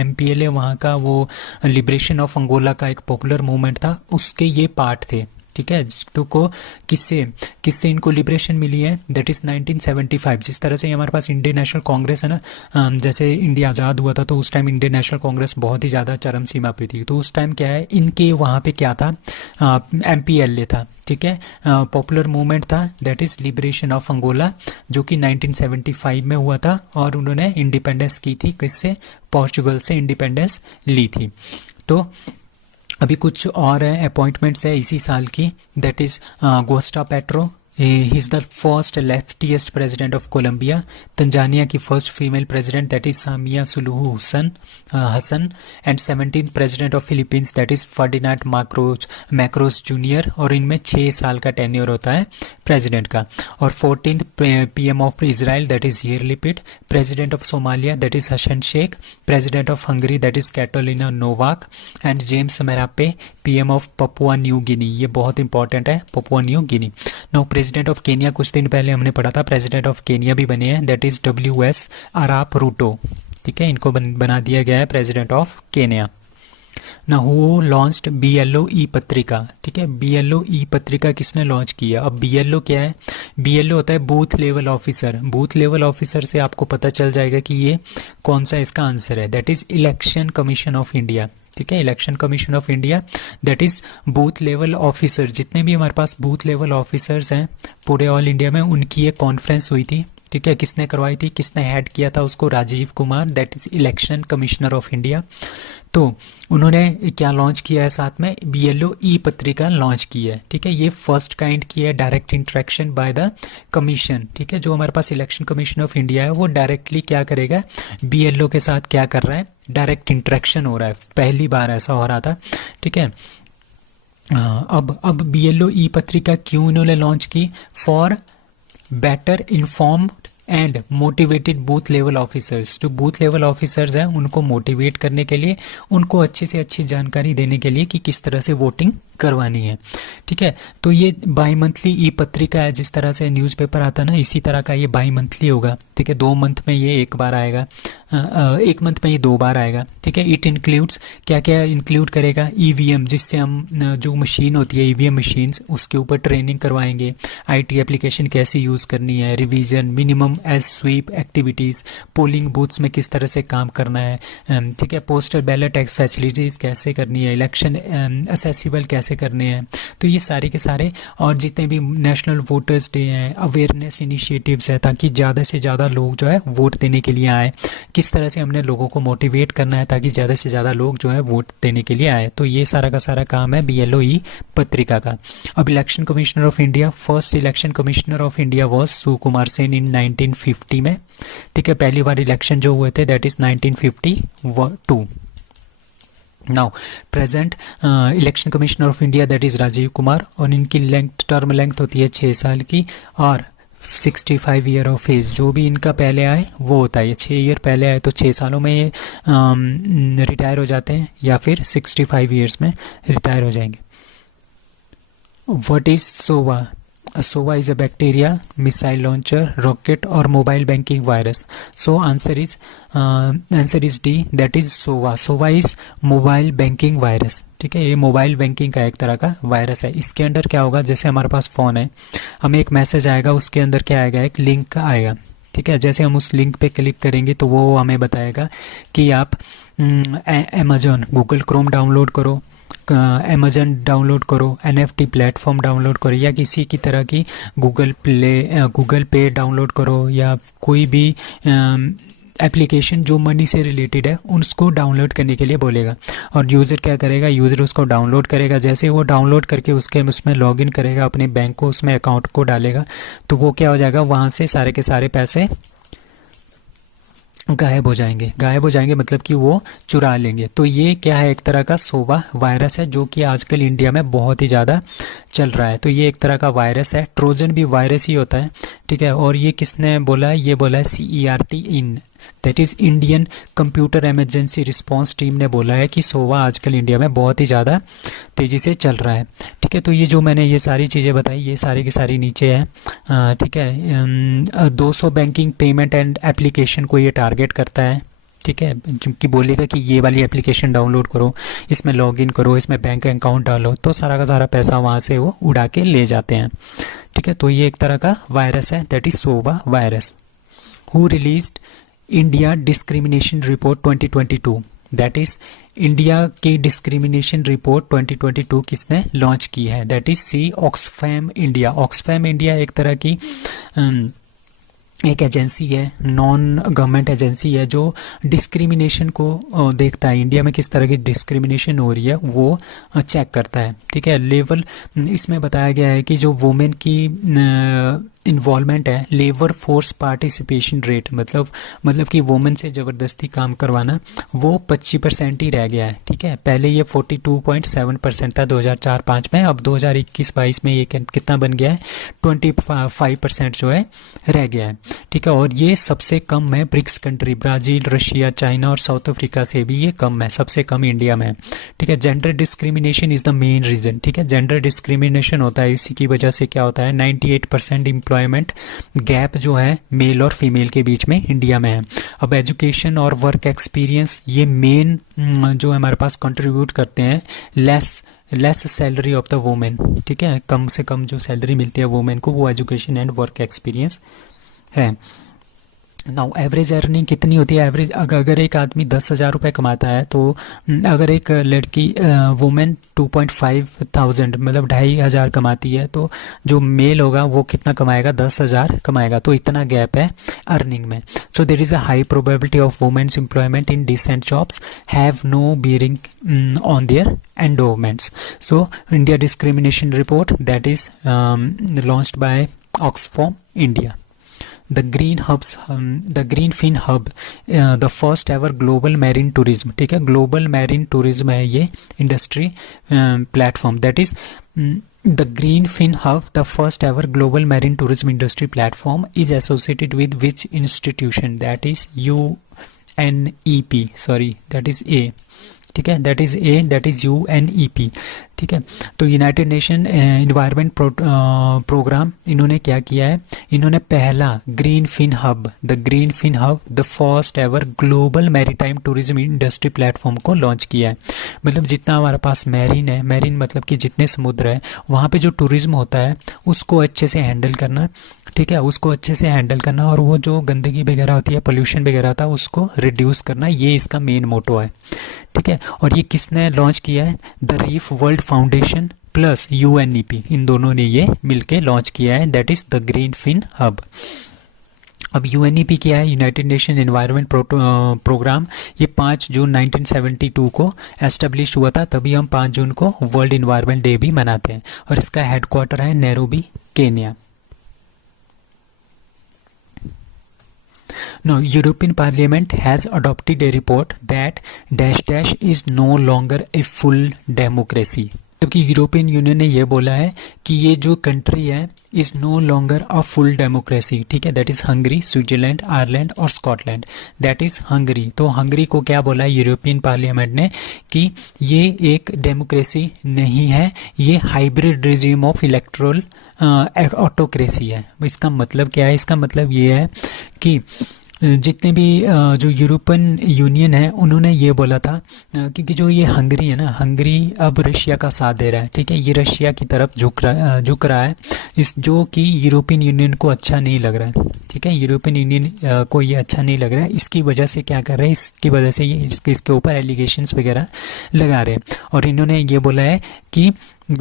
MPLA वहाँ का वो लिबरेशन ऑफ अंगोला का एक पॉपुलर मूवमेंट था, उसके ये पार्ट थे, ठीक है। तो को किससे इनको लिबरेशन मिली है? That is 1975। जिस तरह से हमारे पास इंडियन नेशनल कांग्रेस है ना, जैसे इंडिया आज़ाद हुआ था तो उस टाइम इंडियन नेशनल कांग्रेस बहुत ही ज़्यादा चरम सीमा पे थी, तो उस टाइम क्या है इनके वहाँ पे क्या था? MPLA था, ठीक है, पॉपुलर मूवमेंट था, that is liberation of Angola, जो कि 1975 में हुआ था और उन्होंने इंडिपेंडेंस की थी। किससे? पोर्चुगल से इंडिपेंडेंस ली थी। तो अभी कुछ और अपॉइंटमेंट्स है इसी साल की, that is Gustavo Petro, he is the first leftiest president of Colombia. Tanzania की first female president that is Samia Suluhu Hassan and 17th president of Philippines that is Ferdinand Marcos junior, और इनमें 6 साल का टेन्योर होता है प्रेसिडेंट का। और 14th PM of Israel that is Yair Lapid, president of Somalia that is Hassan Sheikh, president of Hungary that is Katalin Novak and James Marape, PM of Papua New Guinea. ये बहुत इंपॉर्टेंट है, Papua New Guinea. Now president of Kenya कुछ दिन पहले हमने पढ़ा था, प्रेसिडेंट ऑफ केनिया भी बने हैं, दैट इज़ WS अराप रूटो, ठीक है। इनको बना दिया गया है प्रेसिडेंट ऑफ केनिया। ना हु लॉन्च्ड BLO ई पत्रिका, ठीक है। BLO ई पत्रिका किसने लॉन्च किया? अब BLO क्या है? BLO होता है booth level officer. Booth level officer से आपको पता चल जाएगा कि ये कौन सा इसका आंसर है, that is election commission of India, ठीक है। Election commission of India that is booth level officer. जितने भी हमारे पास बूथ लेवल ऑफिसर्स हैं पूरे ऑल इंडिया में, उनकी एक कॉन्फ्रेंस हुई थी, ठीक है। किसने करवाई थी, किसने हेड किया था उसको? Rajiv Kumar, that is election commissioner of India. तो उन्होंने क्या लॉन्च किया है? साथ में BLO ई पत्रिका लॉन्च की है, ठीक है। ये फर्स्ट काइंड की है, direct interaction by the commission, ठीक है। जो हमारे पास इलेक्शन कमीशन ऑफ इंडिया है वो डायरेक्टली क्या करेगा? BLO के साथ क्या कर रहा है? डायरेक्ट इंटरेक्शन हो रहा है, पहली बार ऐसा हो रहा था, ठीक है। अब BLO ई पत्रिका क्यों इन्होंने लॉन्च की? For better informed and motivated booth level officers. जो बूथ लेवल ऑफिसर्स हैं उनको मोटिवेट करने के लिए, उनको अच्छी से अच्छी जानकारी देने के लिए कि किस तरह से वोटिंग करवानी है, ठीक है। तो ये बाई मंथली ई पत्रिका है, जिस तरह से न्यूज़पेपर आता है ना, इसी तरह का ये बाई मंथली होगा, ठीक है। 2 मंथ में ये एक बार आएगा, 1 मंथ में ये 2 बार आएगा, ठीक है। इट इंक्लूड्स क्या क्या इंक्लूड करेगा? EVM, जिससे हम जो मशीन होती है EVM मशीन्स, उसके ऊपर ट्रेनिंग करवाएंगे, IT एप्लीकेशन कैसे यूज़ करनी है, revision, minimum age sweep activities, polling booths में किस तरह से काम करना है, ठीक है। पोस्टल बैलेट फैसिलिटीज़ कैसे करनी है, इलेक्शन असेसिबल कैसे करने हैं। तो ये सारे के सारे, और जितने भी नेशनल वोटर्स डे हैं, अवेयरनेस इनिशिएटिव्स है, ताकि ज़्यादा से ज़्यादा लोग जो है वोट देने के लिए आए। किस तरह से हमने लोगों को मोटिवेट करना है ताकि ज़्यादा से ज़्यादा लोग जो है वोट देने के लिए आए। तो ये सारा का सारा काम है BLO ई पत्रिका का। अब election commissioner of India, first election commissioner of India was Sukumar Sen in 1950 में, ठीक है। पहली बार इलेक्शन जो हुए थे that is 1952। Now present election commissioner of India that is Rajiv Kumar, और इनकी टर्म लेंथ होती है 6 साल की, और 65 ईयर ऑफ एज। जो भी इनका पहले आए वो होता है, 6 ईयर पहले आए तो 6 सालों में ये रिटायर हो जाते हैं, या फिर 65 ईयर्स में रिटायर हो जाएंगे। What is SOVA? SOVA is a bacteria, missile launcher, rocket और mobile banking virus. So answer is D, that is SOVA. SOVA is mobile banking virus. ठीक है, ये मोबाइल बैंकिंग का एक तरह का वायरस है। इसके अंदर क्या होगा, जैसे हमारे पास फ़ोन है, हमें एक मैसेज आएगा, उसके अंदर क्या आएगा, एक लिंक आएगा। ठीक है, जैसे हम उस लिंक पे क्लिक करेंगे तो वो हमें बताएगा कि आप अमेजोन, गूगल क्रोम डाउनलोड करो, अमेजन डाउनलोड करो, NFT प्लेटफॉर्म डाउनलोड करो, या किसी की तरह की गूगल पे डाउनलोड करो, या कोई भी एप्लीकेशन जो मनी से रिलेटेड है उसको डाउनलोड करने के लिए बोलेगा। और यूज़र क्या करेगा, यूज़र उसको डाउनलोड करेगा। जैसे वो डाउनलोड करके उसमें लॉगिन करेगा, अपने बैंक को उसमें अकाउंट को डालेगा, तो वो क्या हो जाएगा, वहाँ से सारे के सारे पैसे गायब हो जाएंगे, मतलब कि वो चुरा लेंगे। तो ये क्या है, एक तरह का सोवा वायरस है, जो कि आजकल इंडिया में बहुत ही ज़्यादा चल रहा है। तो ये एक तरह का वायरस है। ट्रोजन भी वायरस ही होता है। ठीक है, और ये किसने बोला है, ये बोला है CERT in, that is Indian computer emergency response team ने बोला है कि सोवा आजकल इंडिया में बहुत ही ज़्यादा तेज़ी से चल रहा है। ठीक है, तो ये जो मैंने ये सारी चीज़ें बताई, ये सारी की सारी नीचे है। ठीक है, 200 बैंकिंग पेमेंट एंड एप्लीकेशन को ये टारगेट करता है। ठीक है, कि बोलेगा कि ये वाली एप्लीकेशन डाउनलोड करो, इसमें लॉगिन करो, इसमें बैंक अकाउंट डालो, तो सारा का सारा पैसा वहाँ से वो उड़ा के ले जाते हैं। ठीक है, तो ये एक तरह का वायरस है, that is Sova virus. Who released India discrimination report 2022, that is India की डिस्क्रिमिनेशन रिपोर्ट 2022 किसने लॉन्च की है, that is C Oxfam India. Oxfam India एक तरह की एक एजेंसी है, नॉन गवर्नमेंट एजेंसी है, जो डिस्क्रिमिनेशन को देखता है, इंडिया में किस तरह की डिस्क्रिमिनेशन हो रही है वो चेक करता है। ठीक है, लेवल इसमें बताया गया है कि जो वुमेन की इन्वॉल्वमेंट है, लेबर फोर्स पार्टिसिपेशन रेट, मतलब कि वुमेन से ज़बरदस्ती काम करवाना, वो 25% ही रह गया है। ठीक है, पहले ये 42.7% था 2004-05 में, अब 2021-22 में ये कितना बन गया है, 25% जो है रह गया है। ठीक है, और ये सबसे कम है BRICS country, Brazil, Russia, China और साउथ अफ्रीका से भी ये कम है, सबसे कम इंडिया में है। ठीक है, gender discrimination is the main reason. ठीक है, जेंडर डिस्क्रिमिनेशन होता है, इसी की वजह से क्या होता है, 98% एम्प्लॉयमेंट गैप जो है मेल और फीमेल के बीच में इंडिया में है। अब एजुकेशन और वर्क एक्सपीरियंस, ये मेन जो हमारे पास कंट्रीब्यूट करते हैं less salary of the women. ठीक है, कम से कम जो सैलरी मिलती है वुमेन को, वो एजुकेशन एंड वर्क एक्सपीरियंस है। नाउ एवरेज अर्निंग कितनी होती है, एवरेज अगर एक आदमी 10,000 रुपये कमाता है, तो अगर एक लड़की वुमेन 2,500 मतलब 2,500 कमाती है, तो जो मेल होगा वो कितना कमाएगा, 10,000 कमाएगा। तो इतना गैप है अर्निंग में। So there is a high probability of women's employment in decent jobs have no bearing on their endowments. So India discrimination report that is launched by Oxfam India. The Greenfin Hub, the first ever global marine tourism। ठीक है, ग्लोबल मैरीन टूरिज्म है ये industry platform, that is the Greenfin Hub, the first ever global marine tourism industry platform, is associated with which institution, that is UNEP, sorry that is A। ठीक है, दैट इज़ UNEP। ठीक है, तो यूनाइटेड नेशन इन्वायरमेंट प्रोग्राम, इन्होंने क्या किया है, इन्होंने पहला Greenfin hub, the first ever global maritime tourism industry platform को लॉन्च किया है। मतलब जितना हमारे पास मैरीन है, मैरीन मतलब कि जितने समुद्र है वहाँ पे जो टूरिज्म होता है उसको अच्छे से हैंडल करना। ठीक है, उसको अच्छे से हैंडल करना, और वो जो गंदगी वगैरह होती है, पोल्यूशन वगैरह होता है, उसको रिड्यूस करना, ये इसका मेन मोटो है। ठीक है, और ये किसने लॉन्च किया है, the reef world foundation plus UNEP, इन दोनों ने ये मिलके लॉन्च किया है, दैट इज़ द ग्रीनफिन हब। अब UNEP क्या है, यूनाइटेड नेशन एनवायरनमेंट प्रोग्राम, ये 5 जून 1972 को एस्टेब्लिश हुआ था, तभी हम 5 जून को वर्ल्ड इन्वायरमेंट डे भी मनाते हैं, और इसका हेडक्वार्टर है Nairobi, Kenya. Now, European Parliament has adopted a report that dash dash is no longer a full democracy. जबकि यूरोपियन यूनियन ने यह बोला है कि ये जो कंट्री है is no longer a full democracy, ठीक है, that is Hungary, Switzerland, Ireland और स्कॉटलैंड, दैट इज़ हंगरी। तो हंगरी को क्या बोला है यूरोपियन पार्लियामेंट ने कि ये एक डेमोक्रेसी नहीं है, ये hybrid regime of electoral autocracy है। इसका मतलब क्या है? इसका मतलब ये है कि जितने भी जो यूरोपियन यूनियन है उन्होंने ये बोला था क्योंकि जो ये हंगरी है ना, हंगरी अब रशिया का साथ दे रहा है, ठीक है, ये रशिया की तरफ झुक रहा है, इस जो कि यूरोपियन यूनियन को अच्छा नहीं लग रहा है, ठीक है, यूरोपियन यूनियन को ये अच्छा नहीं लग रहा है। इसकी वजह से क्या कर रहे हैं, इसकी वजह से ये इसके ऊपर एलिगेशंस वगैरह लगा रहे हैं और इन्होंने ये बोला है कि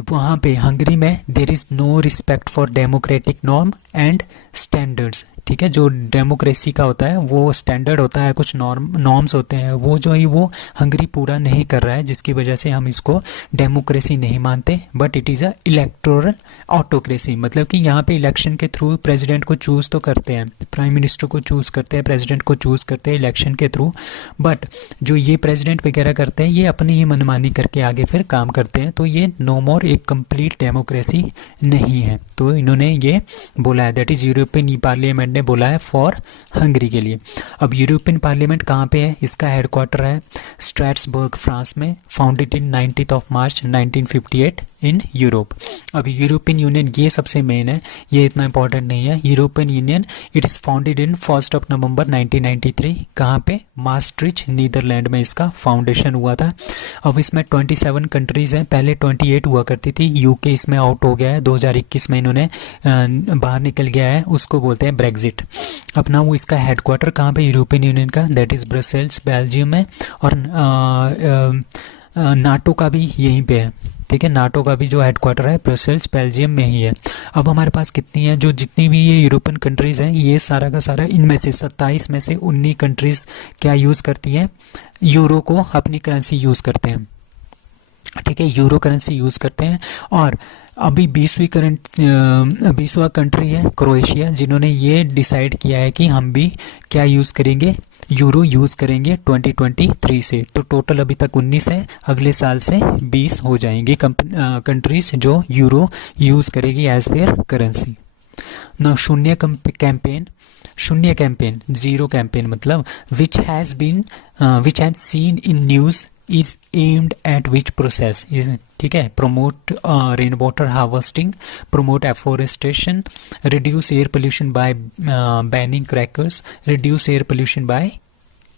वहाँ पे हंगरी में there is no respect for democratic norm and standards, ठीक है, जो डेमोक्रेसी का होता है वो स्टैंडर्ड होता है, कुछ नॉर्म्स होते हैं, वो जो है वो हंगरी पूरा नहीं कर रहा है, जिसकी वजह से हम इसको डेमोक्रेसी नहीं मानते, but it is a electoral autocracy. मतलब कि यहाँ पे इलेक्शन के थ्रू प्रेसिडेंट को चूज़ तो करते हैं, प्राइम मिनिस्टर को चूज़ करते हैं, प्रेसिडेंट को चूज़ करते हैं इलेक्शन के थ्रू, बट जो ये प्रेसिडेंट वगैरह करते हैं ये अपनी ही मनमानी करके आगे फिर काम करते हैं, तो ये नो मोर एक कंप्लीट डेमोक्रेसी नहीं है। तो इन्होंने ये बोला है, दैट इज़ यूरोपियन पार्लियामेंट ने बोला है फॉर हंगरी के लिए। अब यूरोपियन पार्लियामेंट कहाँ पे है? इसका हेडक्वार्टर है स्ट्रैसबर्ग, फ्रांस में, founded in 19 March 1958 in Europe. अब यूरोपियन यूनियन ये सबसे मेन है, ये इतना इंपॉर्टेंट नहीं है। European union it is founded in 1 नवंबर 1993। कहाँ पे? मास्ट्रिच, नीदरलैंड में इसका फाउंडेशन हुआ था। अब इसमें 27 कंट्रीज़ हैं, पहले 28 हुआ करती थी, यूके इसमें आउट हो गया है, 2021 में इन्होंने बाहर निकल गया है, उसको बोलते हैं ब्रेग्जिट। अपना वो इसका हेडक्वार्टर कहाँ पे यूरोपियन यूनियन का? दैट इज़ ब्रसेल्स, बेल्जियम में, और नाटो का भी यहीं पे है, ठीक है, नाटो का भी जो हेडक्वार्टर है ब्रसेल्स, बेल्जियम में ही है। अब हमारे पास कितनी है, जो जितनी भी ये यूरोपियन कंट्रीज़ हैं, ये सारा का सारा इनमें से 27 में से 19 कंट्रीज़ क्या यूज़ करती हैं? यूरो को अपनी करेंसी यूज़ करते हैं, ठीक है, यूरो करेंसी यूज़ करते हैं। और अभी 20वां कंट्री है क्रोएशिया, जिन्होंने ये डिसाइड किया है कि हम भी क्या यूज़ करेंगे, यूरो यूज़ करेंगे 2023 से। तो टोटल अभी तक 19 है, अगले साल से 20 हो जाएंगी कंट्रीज़ जो यूरो यूज़ करेगी एज देयर करेंसी। ना शून्य कैंपेन, शून्य कैंपेन, जीरो कैंपेन मतलब which has seen in news is aimed at which process is, ठीक है, promote rain water harvesting, promote afforestation, reduce air pollution by banning crackers, reduce air pollution by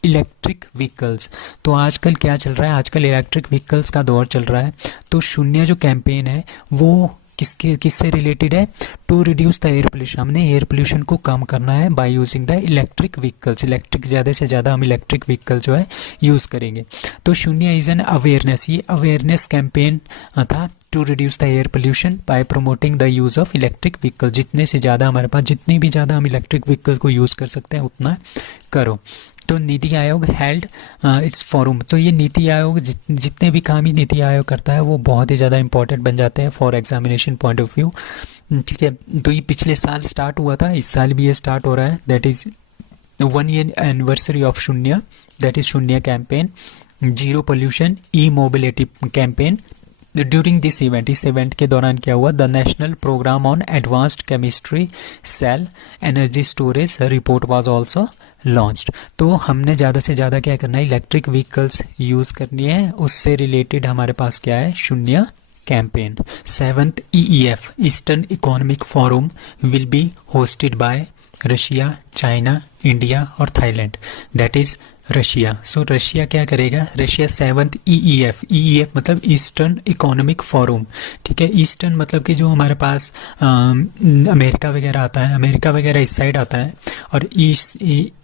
electric vehicles. तो आजकल क्या चल रहा है? आजकल इलेक्ट्रिक व्हीकल्स का दौर चल रहा है। तो शून्य जो कैंपेन है वो किससे रिलेटेड है? To reduce the air pollution, हमने एयर पोल्यूशन को कम करना है by using the electric vehicles. Electric ज़्यादा से ज़्यादा हम इलेक्ट्रिक व्हीकल जो है यूज़ करेंगे। तो शून्य इज़ एन अवेयरनेस, ये अवेयरनेस कैंपेन था to reduce the air pollution by promoting the use of electric vehicle. जितने से ज़्यादा हमारे पास, जितनी भी ज़्यादा हम इलेक्ट्रिक व्हीकल को यूज़ कर सकते हैं उतना करो। तो NITI Aayog held it's forum. तो ये नीति आयोग जितने भी काम ही नीति आयोग करता है वो बहुत ही ज़्यादा इंपॉर्टेंट बन जाते हैं for examination point of view, ठीक है। तो ये पिछले साल स्टार्ट हुआ था, इस साल भी ये स्टार्ट हो रहा है, that is 1 year anniversary of Shunya, that is Shunya campaign. Zero pollution E mobility campaign. During this event, इस इवेंट के दौरान क्या हुआ? The national programme on advanced chemistry cell energy storage report was also launched. तो हमने ज़्यादा से ज़्यादा क्या करना है? इलेक्ट्रिक व्हीकल्स यूज़ करनी है, उससे रिलेटेड हमारे पास क्या है? Shoonya campaign. 7th EEF eastern economic forum will be hosted by Russia, China, India और Thailand, that is Russia. So Russia क्या करेगा? रशिया 7th EEF मतलब ईस्टर्न इकोनॉमिक फोरम, ठीक है। ईस्टर्न मतलब कि जो हमारे पास अमेरिका वगैरह आता है, अमेरिका वगैरह इस साइड आता है, और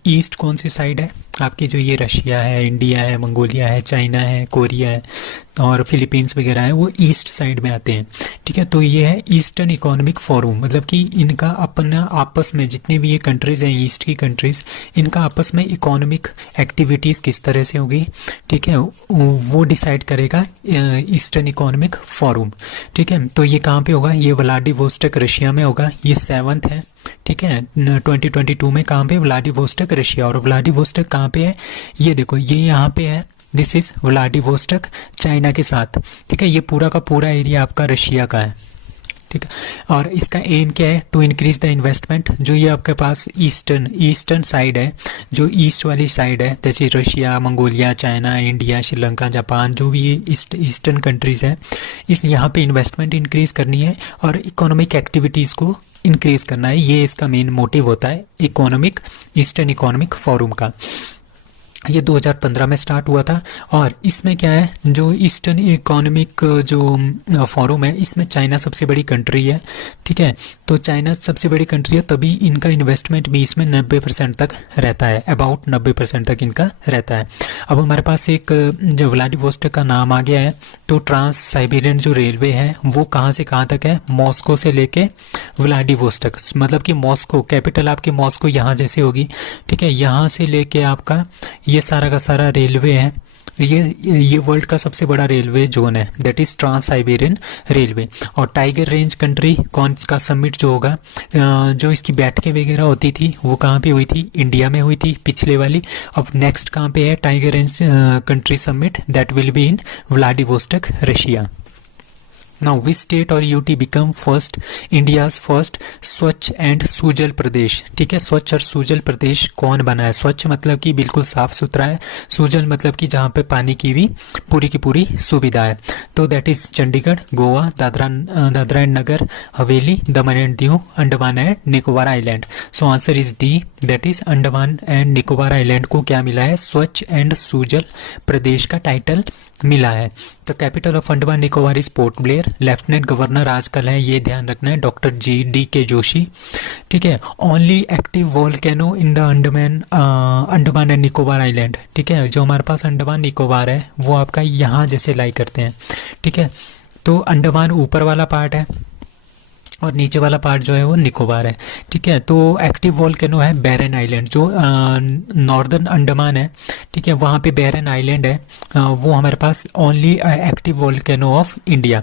ईस्ट कौन सी साइड है आपकी? जो ये रशिया है, इंडिया है, मंगोलिया है, चाइना है, कोरिया है, और फिलीपींस वगैरह हैं वो ईस्ट साइड में आते हैं। ठीक है, तो ये है ईस्टर्न इकोनॉमिक फोरम, मतलब कि इनका अपना आपस में जितनी भी ये कंट्रीज़ हैं ईस्ट की कंट्रीज़, इनका आपस में इकोनॉमिक एक्टिविटीज़ किस तरह से होगी, ठीक है, वो डिसाइड करेगा ईस्टर्न इकोनॉमिक फोरम। ठीक है, तो ये कहाँ पे होगा, ये व्लादिवोस्टोक रशिया में होगा, ये 7th है। ठीक है, 2022 में कहाँ पे, व्लादिवोस्टोक रशिया। और व्लादिवोस्टोक कहाँ पे है, ये देखो ये यहाँ पे है, दिस इज व्लादिवोस्टोक चाइना के साथ। ठीक है, ये पूरा का पूरा एरिया आपका रशिया का है। ठीक है, और इसका एम क्या है, टू इंक्रीज द इन्वेस्टमेंट। जो ये आपके पास ईस्टर्न साइड है, जो ईस्ट वाली साइड है, जैसे Russia, Mongolia, China, India, Sri Lanka, Japan, जो भी ये ईस्टर्न कंट्रीज़ है, इस यहाँ पे इन्वेस्टमेंट इंक्रीज़ करनी है और इकोनॉमिक एक्टिविटीज़ को इंक्रीज़ करना है। ये इसका मेन मोटिव होता है ईस्टर्न इकोनॉमिक फोरम का। ये 2015 में स्टार्ट हुआ था। और इसमें क्या है, जो ईस्टर्न इकोनॉमिक जो फोरम है, इसमें चाइना सबसे बड़ी कंट्री है। ठीक है, तो चाइना सबसे बड़ी कंट्री है, तभी इनका इन्वेस्टमेंट भी इसमें 90% तक रहता है, अबाउट 90% तक इनका रहता है। अब हमारे पास एक जो व्लादिवोस्टोक का नाम आ गया है, तो ट्रांस साइबेरियन जो रेलवे है वो कहाँ से कहाँ तक है, मॉस्को से लेके व्लादिवोस्टोक, मतलब कि मॉस्को कैपिटल आपकी मॉस्को यहाँ जैसे होगी। ठीक है, यहाँ से लेके आपका ये सारा का सारा रेलवे है, ये वर्ल्ड का सबसे बड़ा रेलवे जोन है, that is trans Siberian railway. और टाइगर रेंज कंट्री कौन का समिट जो होगा, जो इसकी बैठकें वगैरह होती थी वो कहाँ पे हुई थी, इंडिया में हुई थी पिछले वाली। अब नेक्स्ट कहाँ पे है, tiger range country summit, that will be in Vladivostok Russia. Now which state or UT become first India's first स्वच्छ एंड सुजल प्रदेश। ठीक है, स्वच्छ और सुजल प्रदेश कौन बना है, स्वच्छ मतलब कि बिल्कुल साफ सुथरा है, सुजल मतलब कि जहाँ पे पानी की भी पूरी की पूरी सुविधा है। तो that is Chandigarh, Goa, Dadra and Nagar Haveli, Daman and Diu, Andaman and Nicobar island. So answer is D, that is Andaman and Nicobar island को क्या मिला है, स्वच्छ एंड सुजल प्रदेश का टाइटल मिला है। तो capital of Andaman Nicobar is port Blair. Lieutenant governor आजकल है, ये ध्यान रखना है, डॉक्टर D.K. जोशी। ठीक है, only active volcano in the Andaman and Nicobar island. ठीक है, जो हमारे पास अंडमान निकोबार है वो आपका यहाँ जैसे लाई करते हैं। ठीक है, तो अंडमान ऊपर वाला पार्ट है और नीचे वाला पार्ट जो है वो निकोबार है। ठीक है, तो एक्टिव वोल्केनो है बैरन आइलैंड, जो नॉर्दर्न अंडमान है। ठीक है, वहाँ पे बैरन आइलैंड है, वो हमारे पास only active volcano of India.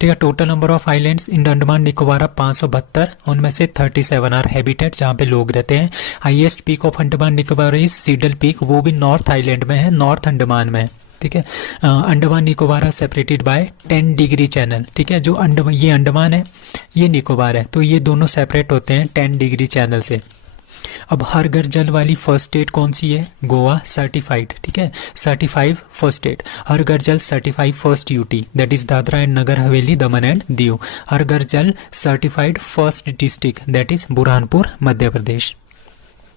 ठीक है, total number of islands in Andaman Nicobar 572, उनमें से 37 आर हैबिटेट जहाँ पे लोग रहते हैं। Highest peak of Andaman Nicobar is Seidel peak, वो भी नॉर्थ आइलैंड में है, नॉर्थ अंडमान में है। ठीक है, Andaman Nicobar are separated by 10 degree channel. ठीक है, जो ये अंडमान है, ये निकोबार है, तो ये दोनों सेपरेट होते हैं 10 डिग्री चैनल से। अब हर घर जल वाली फर्स्ट स्टेट कौन सी है, गोवा सर्टिफाइड। ठीक है, certified first state, Har Ghar Jal certified first UT, that is Dadra and Nagar Haveli, Daman and Diu. Har Ghar Jal certified first district, that is Burhanpur Madhya Pradesh.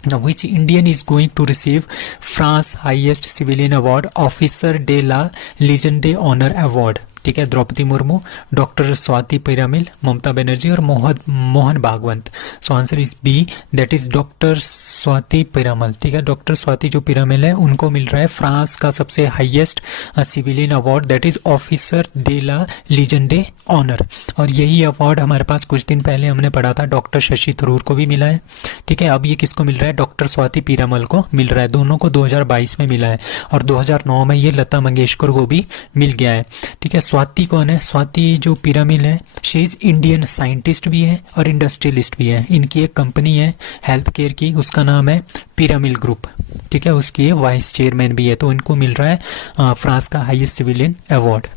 Now, which Indian is going to receive France highest civilian award, Officer de la Legion d'Honneur Award? ठीक है, द्रौपदी मुर्मू, डॉक्टर स्वाति पिरामिल, ममता बनर्जी और Mohan Bhagwat. So answer is B, that is doctor Swati Piramal. ठीक है, डॉक्टर स्वाति जो पिरामिल है उनको मिल रहा है फ्रांस का सबसे highest civilian award, that is officer de la legion de honour. और यही अवार्ड हमारे पास कुछ दिन पहले हमने पढ़ा था, डॉक्टर शशि थरूर को भी मिला है। ठीक है, अब ये किसको मिल रहा है, डॉक्टर स्वाति पिरामल को मिल रहा है। दोनों को 2022 में मिला है और 2009 में ये लता मंगेशकर को भी मिल गया है। ठीक है, स्वाति कौन है, स्वाति जो पिरामिल है, शी इज इंडियन साइंटिस्ट भी है और इंडस्ट्रियलिस्ट भी है। इनकी एक कंपनी है हेल्थ केयर की, उसका नाम है पिरामिल ग्रुप। ठीक है, उसकी ये वाइस चेयरमैन भी है, तो इनको मिल रहा है फ्रांस का highest civilian award.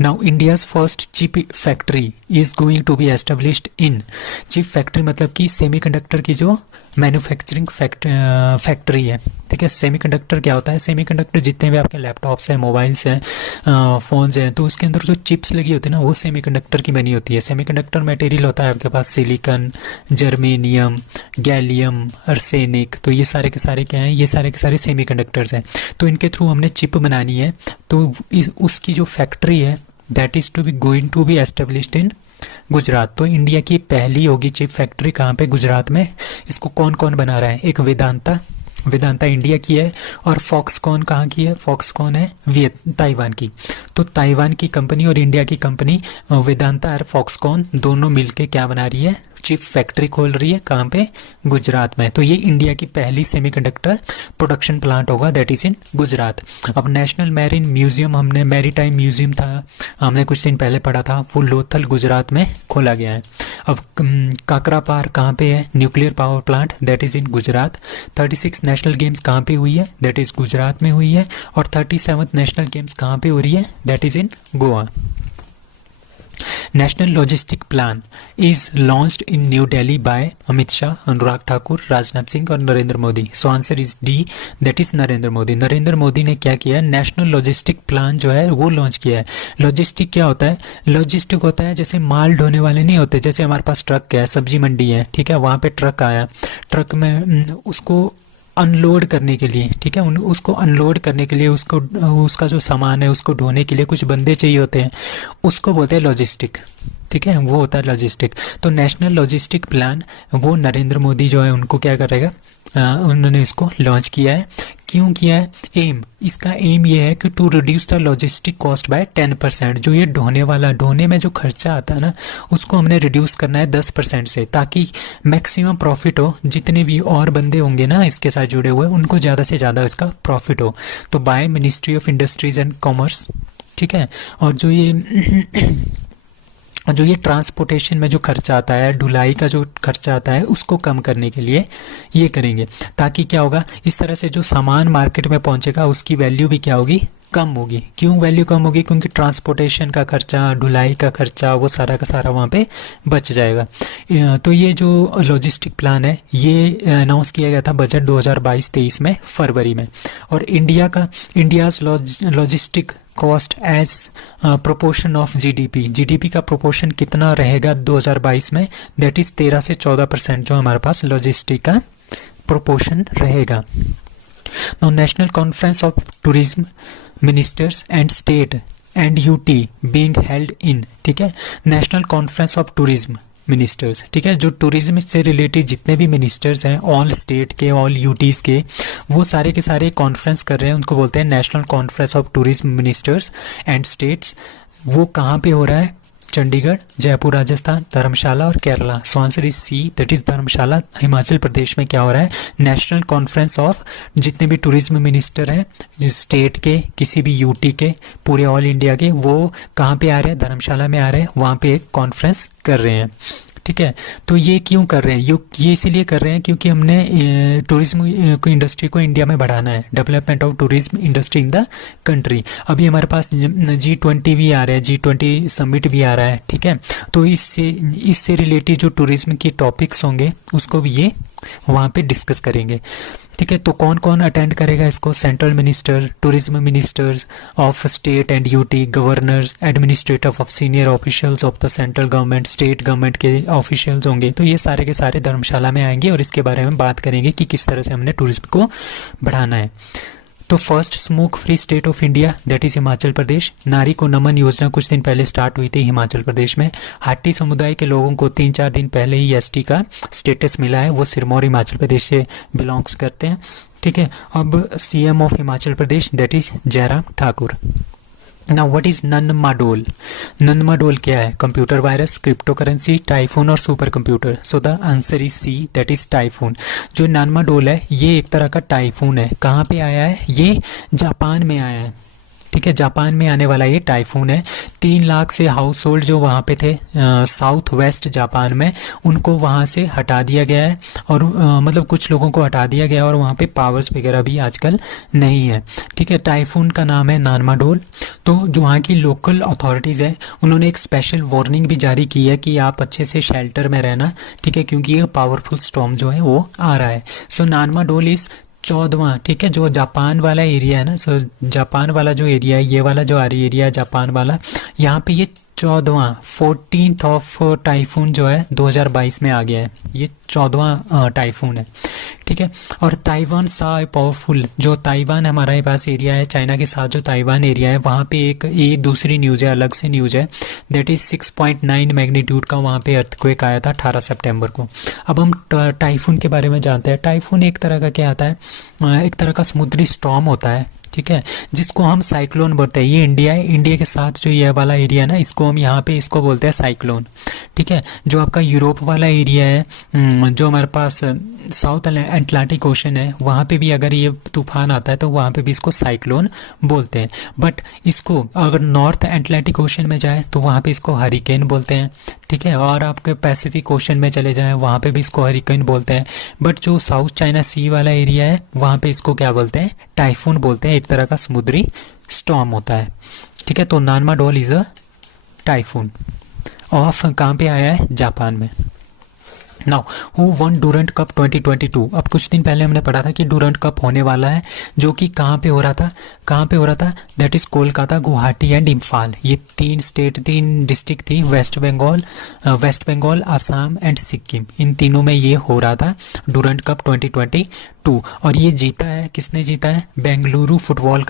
Now India's first chip factory is going to be established in, chip factory मतलब कि सेमीकंडक्टर की जो मैन्युफैक्चरिंग फैक्ट्री है। ठीक है, सेमीकंडक्टर क्या होता है, सेमीकंडक्टर जितने भी आपके लैपटॉप्स हैं, मोबाइल्स हैं, फ़ोन्स हैं, तो उसके अंदर जो चिप्स लगी होती है ना, वो सेमीकंडक्टर की बनी होती है। सेमीकंडक्टर मटेरियल होता है आपके पास सिलिकॉन, जर्मेनियम, गैलियम, आर्सेनिक, तो ये सारे के सारे क्या हैं, ये सारे के सारे सेमीकंडक्टर्स हैं। तो इनके थ्रू हमने चिप बनानी है, तो उसकी जो फैक्ट्री है that is to be going to be established in Gujarat. तो इंडिया की पहली होगी चिप फैक्ट्री कहाँ पे, गुजरात में। इसको कौन कौन बना रहा है, एक वेदांता इंडिया की है, और फॉक्सकॉन कहाँ की है, फॉक्सकॉन है ताइवान की। तो तो ताइवान की कंपनी और इंडिया की कंपनी वेदांता और फॉक्सकॉन दोनों मिलके क्या बना रही है, चिप फैक्ट्री खोल रही है। कहाँ पे, गुजरात में। तो ये इंडिया की पहली सेमीकंडक्टर प्रोडक्शन प्लांट होगा, दैट इज इन गुजरात। अब नेशनल मैरीन म्यूजियम, हमने मैरीटाइम म्यूजियम था, हमने कुछ दिन पहले पढ़ा था, वो लोथल गुजरात में खोला गया है। अब काकरापार कहाँ पे है, nuclear power plant, that is in Gujarat. 36 national games कहाँ पे हुई है, दैट इज़ गुजरात में हुई है। और 37th नेशनल गेम्स कहाँ पे हो रही है, that is in Goa. National logistic plan is launched in New Delhi by Amit Shah, Anurag Thakur, Rajnath Singh और Narendra Modi. So answer is D, that is Narendra Modi. Narendra Modi ने क्या किया है, नेशनल लॉजिस्टिक प्लान जो है वो लॉन्च किया है। लॉजिस्टिक क्या होता है, लॉजिस्टिक होता है जैसे माल ढोने वाले नहीं होते, जैसे हमारे पास ट्रक है, सब्जी मंडी है, ठीक है, वहाँ पे ट्रक आया, ट्रक में उसको अनलोड करने के लिए, ठीक है, उसको अनलोड करने के लिए, उसको उसका जो सामान है उसको ढोने के लिए कुछ बंदे चाहिए होते हैं, उसको बोलते हैं लॉजिस्टिक, ठीक है, वो होता है लॉजिस्टिक। तो नेशनल लॉजिस्टिक प्लान वो नरेंद्र मोदी जो है उनको क्या करेगा, उन्होंने इसको लॉन्च किया है। क्यों किया है, एम, इसका एम ये है कि to reduce the logistic cost by 10%। जो ये ढोने में जो खर्चा आता है ना, उसको हमने रिड्यूस करना है 10% से, ताकि मैक्सिमम प्रॉफिट हो। जितने भी और बंदे होंगे ना इसके साथ जुड़े हुए, उनको ज़्यादा से ज़्यादा इसका प्रॉफिट हो। तो by ministry of industries and commerce, ठीक है। और जो ये ट्रांसपोर्टेशन में जो खर्चा आता है, ढुलाई का जो खर्चा आता है, उसको कम करने के लिए ये करेंगे, ताकि क्या होगा, इस तरह से जो सामान मार्केट में पहुंचेगा उसकी वैल्यू भी क्या होगी, कम होगी। क्यों वैल्यू कम होगी, क्योंकि ट्रांसपोर्टेशन का खर्चा, ढुलाई का खर्चा, वो सारा का सारा वहाँ पे बच जाएगा। तो ये जो लॉजिस्टिक प्लान है ये अनाउंस किया गया था बजट 2022-23 में, फरवरी में। और India's logistic cost as proportion of GDP, GDP का प्रोपोर्शन कितना रहेगा 2022 में, दैट इज़ 13 से 14% जो हमारे पास लॉजिस्टिक का प्रोपोर्शन रहेगा। Now national conference of tourism ministers and state and UT being held in, ठीक है, national conference of tourism ministers, ठीक है, जो टूरिज्म से रिलेटेड जितने भी मिनिस्टर्स हैं, ऑल स्टेट के, ऑल यूटीज़ के, वो सारे के सारे कॉन्फ्रेंस कर रहे हैं, उनको बोलते हैं national conference of tourism ministers and states. वो कहाँ पे हो रहा है, चंडीगढ़, जयपुर राजस्थान, धर्मशाला और Kerala. So answer is C, that is Dharamshala, Himachal Pradesh में क्या हो रहा है, नेशनल कॉन्फ्रेंस ऑफ जितने भी टूरिज्म मिनिस्टर हैं स्टेट के, किसी भी यूटी के, पूरे ऑल इंडिया के, वो कहाँ पे आ रहे हैं, धर्मशाला में आ रहे हैं, वहाँ पे एक कॉन्फ्रेंस कर रहे हैं, ठीक है। तो ये क्यों कर रहे हैं, ये इसीलिए कर रहे हैं क्योंकि हमने टूरिज्म इंडस्ट्री को इंडिया में बढ़ाना है, development of tourism industry in the country. अभी हमारे पास G20 भी आ रहा है, G20 समिट भी आ रहा है, ठीक है। तो इससे रिलेटेड जो टूरिज्म की टॉपिक्स होंगे उसको भी ये वहाँ पे डिस्कस करेंगे, ठीक है। तो कौन कौन अटेंड करेगा इसको, central minister, tourism ministers of state and UT, governors, administrative of senior officials of the central government, state government के ऑफिशियल्स होंगे। तो ये सारे के सारे धर्मशाला में आएंगे और इसके बारे में बात करेंगे कि किस तरह से हमने टूरिज्म को बढ़ाना है। तो first smoke free state of India that is Himachal Pradesh. Nari Ko नमन योजना कुछ दिन पहले स्टार्ट हुई थी हिमाचल प्रदेश में। हाटी समुदाय के लोगों को 3-4 दिन पहले ही एसटी का स्टेटस मिला है, वो सिरमौर हिमाचल प्रदेश से बिलोंग्स करते हैं, ठीक है। अब CM of Himachal Pradesh that is Jairam Thakur. Now what is Nanmadol, Nanmadol क्या है, computer virus, crypto currency, typhoon और super computer. So the answer is C, that is typhoon. जो ननमाडोल है ये एक तरह का टाइफून है। कहाँ पे आया है, ये जापान में आया है, ठीक है, जापान में आने वाला ये टाइफून है। 3 लाख से हाउस होल्ड जो वहाँ पे थे साउथ वेस्ट जापान में, उनको वहाँ से हटा दिया गया है, और मतलब कुछ लोगों को हटा दिया गया है, और वहाँ पे पावर्स वगैरह भी आजकल नहीं है, ठीक है। टाइफून का नाम है नानमाडोल। तो जो वहाँ की लोकल अथॉरिटीज़ है उन्होंने एक स्पेशल वार्निंग भी जारी की है कि आप अच्छे से शेल्टर में रहना, ठीक है, क्योंकि ये पावरफुल स्टॉर्म जो है वो आ रहा है। सो नानमाडोल इज़ 14वां, ठीक है, जो जापान वाला एरिया है ना, सो जापान वाला जो एरिया है, ये वाला जो एरिया है जापान वाला, यहाँ पे ये 14th ऑफ टाइफून जो है 2022 में आ गया है, ये 14वां टाइफून है, ठीक है। और ताइवान सा पावरफुल, जो ताइवान हमारे पास एरिया है चाइना के साथ, जो ताइवान एरिया है वहाँ पे एक ये दूसरी न्यूज़ है, अलग से न्यूज़ है, दैट इज़ 6.9 मैग्नीट्यूड का वहाँ पे अर्थक्वेक आया था 18 सितंबर को। अब हम टाइफून के बारे में जानते हैं। टाइफून एक तरह का क्या आता है, एक तरह का समुद्री स्टॉर्म होता है, ठीक है, जिसको हम साइक्लोन बोलते हैं। ये इंडिया है, इंडिया के साथ जो ये वाला एरिया है ना, इसको हम यहाँ पे इसको बोलते हैं साइक्लोन। ठीक है, जो आपका यूरोप वाला एरिया है, जो हमारे पास साउथ अटलांटिक ओशन है, वहाँ पे भी अगर ये तूफान आता है तो वहाँ पे भी इसको साइक्लोन बोलते हैं। बट इसको अगर नॉर्थ अटलांटिक ओशन में जाए तो वहाँ पे इसको हरिकेन बोलते हैं। ठीक है, और आपके पैसिफिक ओशन में चले जाएं वहाँ पे भी इसको हरिकेन बोलते हैं। बट जो साउथ चाइना सी वाला एरिया है वहाँ पे इसको क्या बोलते हैं, टाइफून बोलते हैं। एक तरह का समुद्री स्टॉर्म होता है। ठीक है, तो नानमाडोल इज़ अ टाइफून। ऑफ कहाँ पे आया है, जापान में। Now who one Durand cup 2022। अब कुछ दिन पहले हमने पढ़ा था कि डूरंट कप होने वाला है, जो कि कहाँ पे हो रहा था, कहाँ पे हो रहा था, that is Kolkata, Guwahati and Imphal. ये 3 डिस्ट्रिक्ट थी, वेस्ट बंगाल, असम एंड सिक्किम। इन तीनों में ये हो रहा था डूरंट कप 2022। और ये जीता है, किसने जीता है, बेंगलुरु फुटबॉल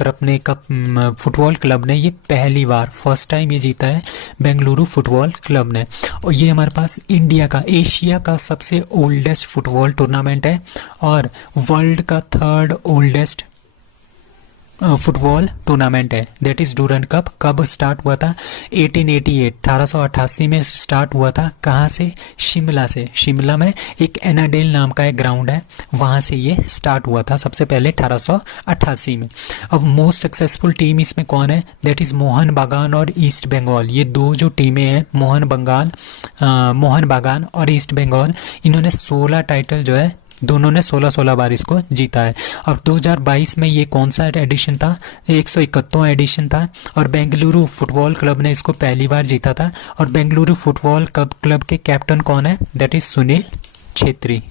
क्लब ने ये पहली बार, फर्स्ट टाइम ये जीता है बेंगलुरु फुटबॉल क्लब ने। और ये हमारे पास इंडिया का, एशिया का सबसे ओल्डेस्ट फुटबॉल टूर्नामेंट है और वर्ल्ड का 3rd ओल्डेस्ट फुटबॉल टूर्नामेंट है। That is Durand cup. कब स्टार्ट हुआ था, 1888 में स्टार्ट हुआ था। कहाँ से, शिमला से। शिमला में एक एनाडेल नाम का एक ग्राउंड है, वहाँ से ये स्टार्ट हुआ था सबसे पहले 1888 में। अब मोस्ट सक्सेसफुल टीम इसमें कौन है, दैट इज़ मोहन बागान और ईस्ट बंगाल। ये दो जो टीमें हैं, मोहन बागान और ईस्ट बंगाल, इन्होंने 16 टाइटल जो है, दोनों ने 16 बार इसको जीता है। और 2022 में ये कौन सा एडिशन था, 171वां एडिशन था। और बेंगलुरु फुटबॉल क्लब ने इसको पहली बार जीता था। और बेंगलुरु फुटबॉल क्लब के कैप्टन कौन है, that is Sunil Chhetri.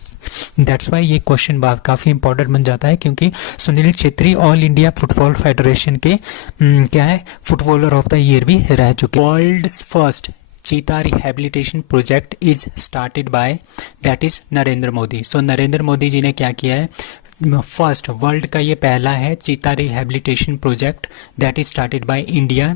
That's why ये क्वेश्चन काफ़ी इंपॉर्टेंट बन जाता है, क्योंकि Sunil Chhetri all India football federation के क्या है, फुटबॉलर ऑफ द ईयर भी रह चुके। World's first cheetah rehabilitation project is started by, that is Narendra Modi. So Narendra Modi ji ने क्या किया है, फर्स्ट, वर्ल्ड का ये पहला है cheetah rehabilitation project that is started by India.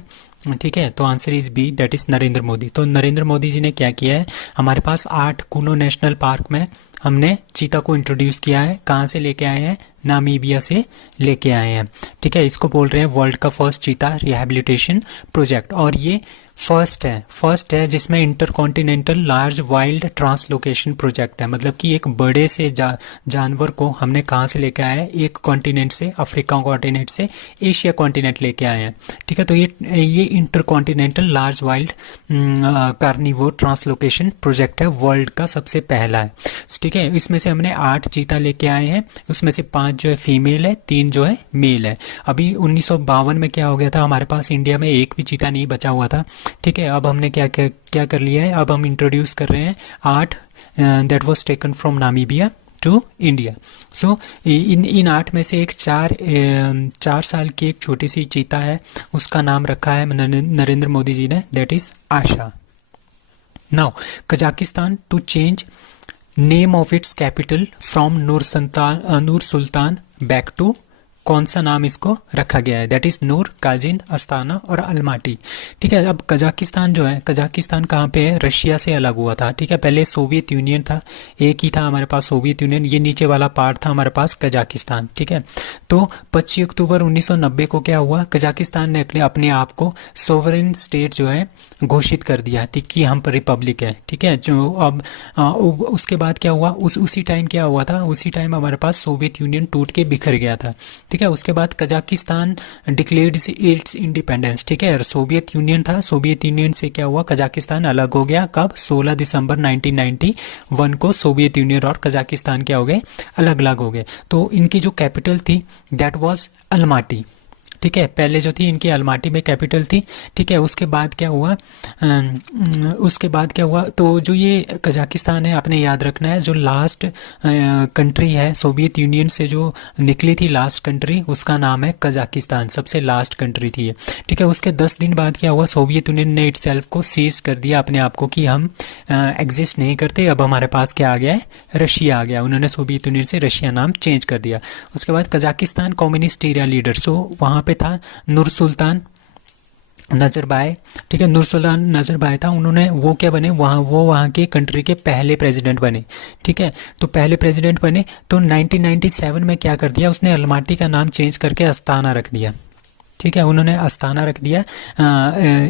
ठीक है, तो answer is B, that is Narendra Modi. तो नरेंद्र मोदी जी ने क्या किया है, हमारे पास 8 कुनो नेशनल पार्क में हमने चीता को इंट्रोड्यूस किया है। कहाँ से लेके आए हैं, नामीबिया से लेके आए हैं। ठीक है, इसको बोल रहे हैं वर्ल्ड का फर्स्ट चीता रिहेबिलिटेशन प्रोजेक्ट। और ये फर्स्ट है जिसमें intercontinental large wild translocation project है। मतलब कि एक बड़े से जानवर को हमने कहाँ से लेके आए हैं, एक कॉन्टिनेंट से, अफ्रीका कॉन्टिनेंट से एशिया कॉन्टिनेंट लेके आए हैं। ठीक है, तो ये intercontinental large wild carnivore translocation project है, वर्ल्ड का सबसे पहला है। ठीक है, इसमें से हमने 8 चीता लेके आए हैं, उसमें से 5 जो है फीमेल है, 3 जो है मेल है। अभी 1952 में क्या हो गया था, हमारे पास इंडिया में एक भी चीता नहीं बचा हुआ था। ठीक है, अब हमने क्या कर लिया है, अब हम इंट्रोड्यूस कर रहे हैं 8 that was taken from Namibia to India. So इन 8 में से एक 4 साल की एक छोटी सी चीता है, उसका नाम रखा है नरेंद्र मोदी जी ने, that is Asha. Now Kazakhstan to change name of its capital from Nur Sultan back to, कौन सा नाम इसको रखा गया है, दैट इज़ नूर, काजिंद, अस्ताना और अलमाटी। ठीक है, अब कजाकिस्तान जो है, कजाकिस्तान कहाँ पे है, रशिया से अलग हुआ था। ठीक है, पहले सोवियत यूनियन था, एक ही था हमारे पास सोवियत यूनियन, ये नीचे वाला पार्ट था हमारे पास कजाकिस्तान। ठीक है, तो 25 अक्टूबर 1990 को क्या हुआ, कजाकिस्तान ने अपने आप को सोवरेन स्टेट जो है घोषित कर दिया। ठीक, कि हम पर रिपब्लिक है। ठीक है, जो अब उसके बाद क्या हुआ, उसी टाइम क्या हुआ था, उसी टाइम हमारे पास सोवियत यूनियन टूट के बिखर गया था। ठीक है, उसके बाद कजाकिस्तान डिक्लेयर्ड इट्स इंडिपेंडेंस। ठीक है, सोवियत यूनियन था, सोवियत यूनियन से क्या हुआ, कजाकिस्तान अलग हो गया। कब, 16 दिसंबर 1991 को सोवियत यूनियन और कजाकिस्तान क्या हो गए, अलग अलग हो गए। तो इनकी जो कैपिटल थी दैट वाज अलमाटी। ठीक है, पहले जो थी इनकी अलमाटी में कैपिटल थी। ठीक है, उसके बाद क्या हुआ, तो जो ये कजाकिस्तान है, आपने याद रखना है, जो लास्ट कंट्री है सोवियत यूनियन से जो निकली थी लास्ट कंट्री, उसका नाम है कजाकिस्तान, सबसे लास्ट कंट्री थी ये। ठीक है, उसके 10 दिन बाद क्या हुआ, सोवियत यूनियन ने इटसेल्फ को सीज कर दिया, अपने आप को, कि हम एग्जिस्ट नहीं करते। अब हमारे पास क्या आ गया है, रशिया आ गया। उन्होंने सोवियत यूनियन से रशिया नाम चेंज कर दिया। उसके बाद कजाकिस्तान कम्युनिस्ट एरिया लीडर, सो वहाँ पे था नूर सुल्तान नजरबाय, ठीक है, नूरसुल्तान नजरबाय था, उन्होंने वो क्या बने, वहाँ के कंट्री के पहले प्रेसिडेंट बने, ठीक है। तो पहले प्रेसिडेंट बने तो 1997 में क्या कर दिया उसने, अलमाटी का नाम चेंज करके अस्ताना रख दिया, ठीक है, उन्होंने अस्ताना रख दिया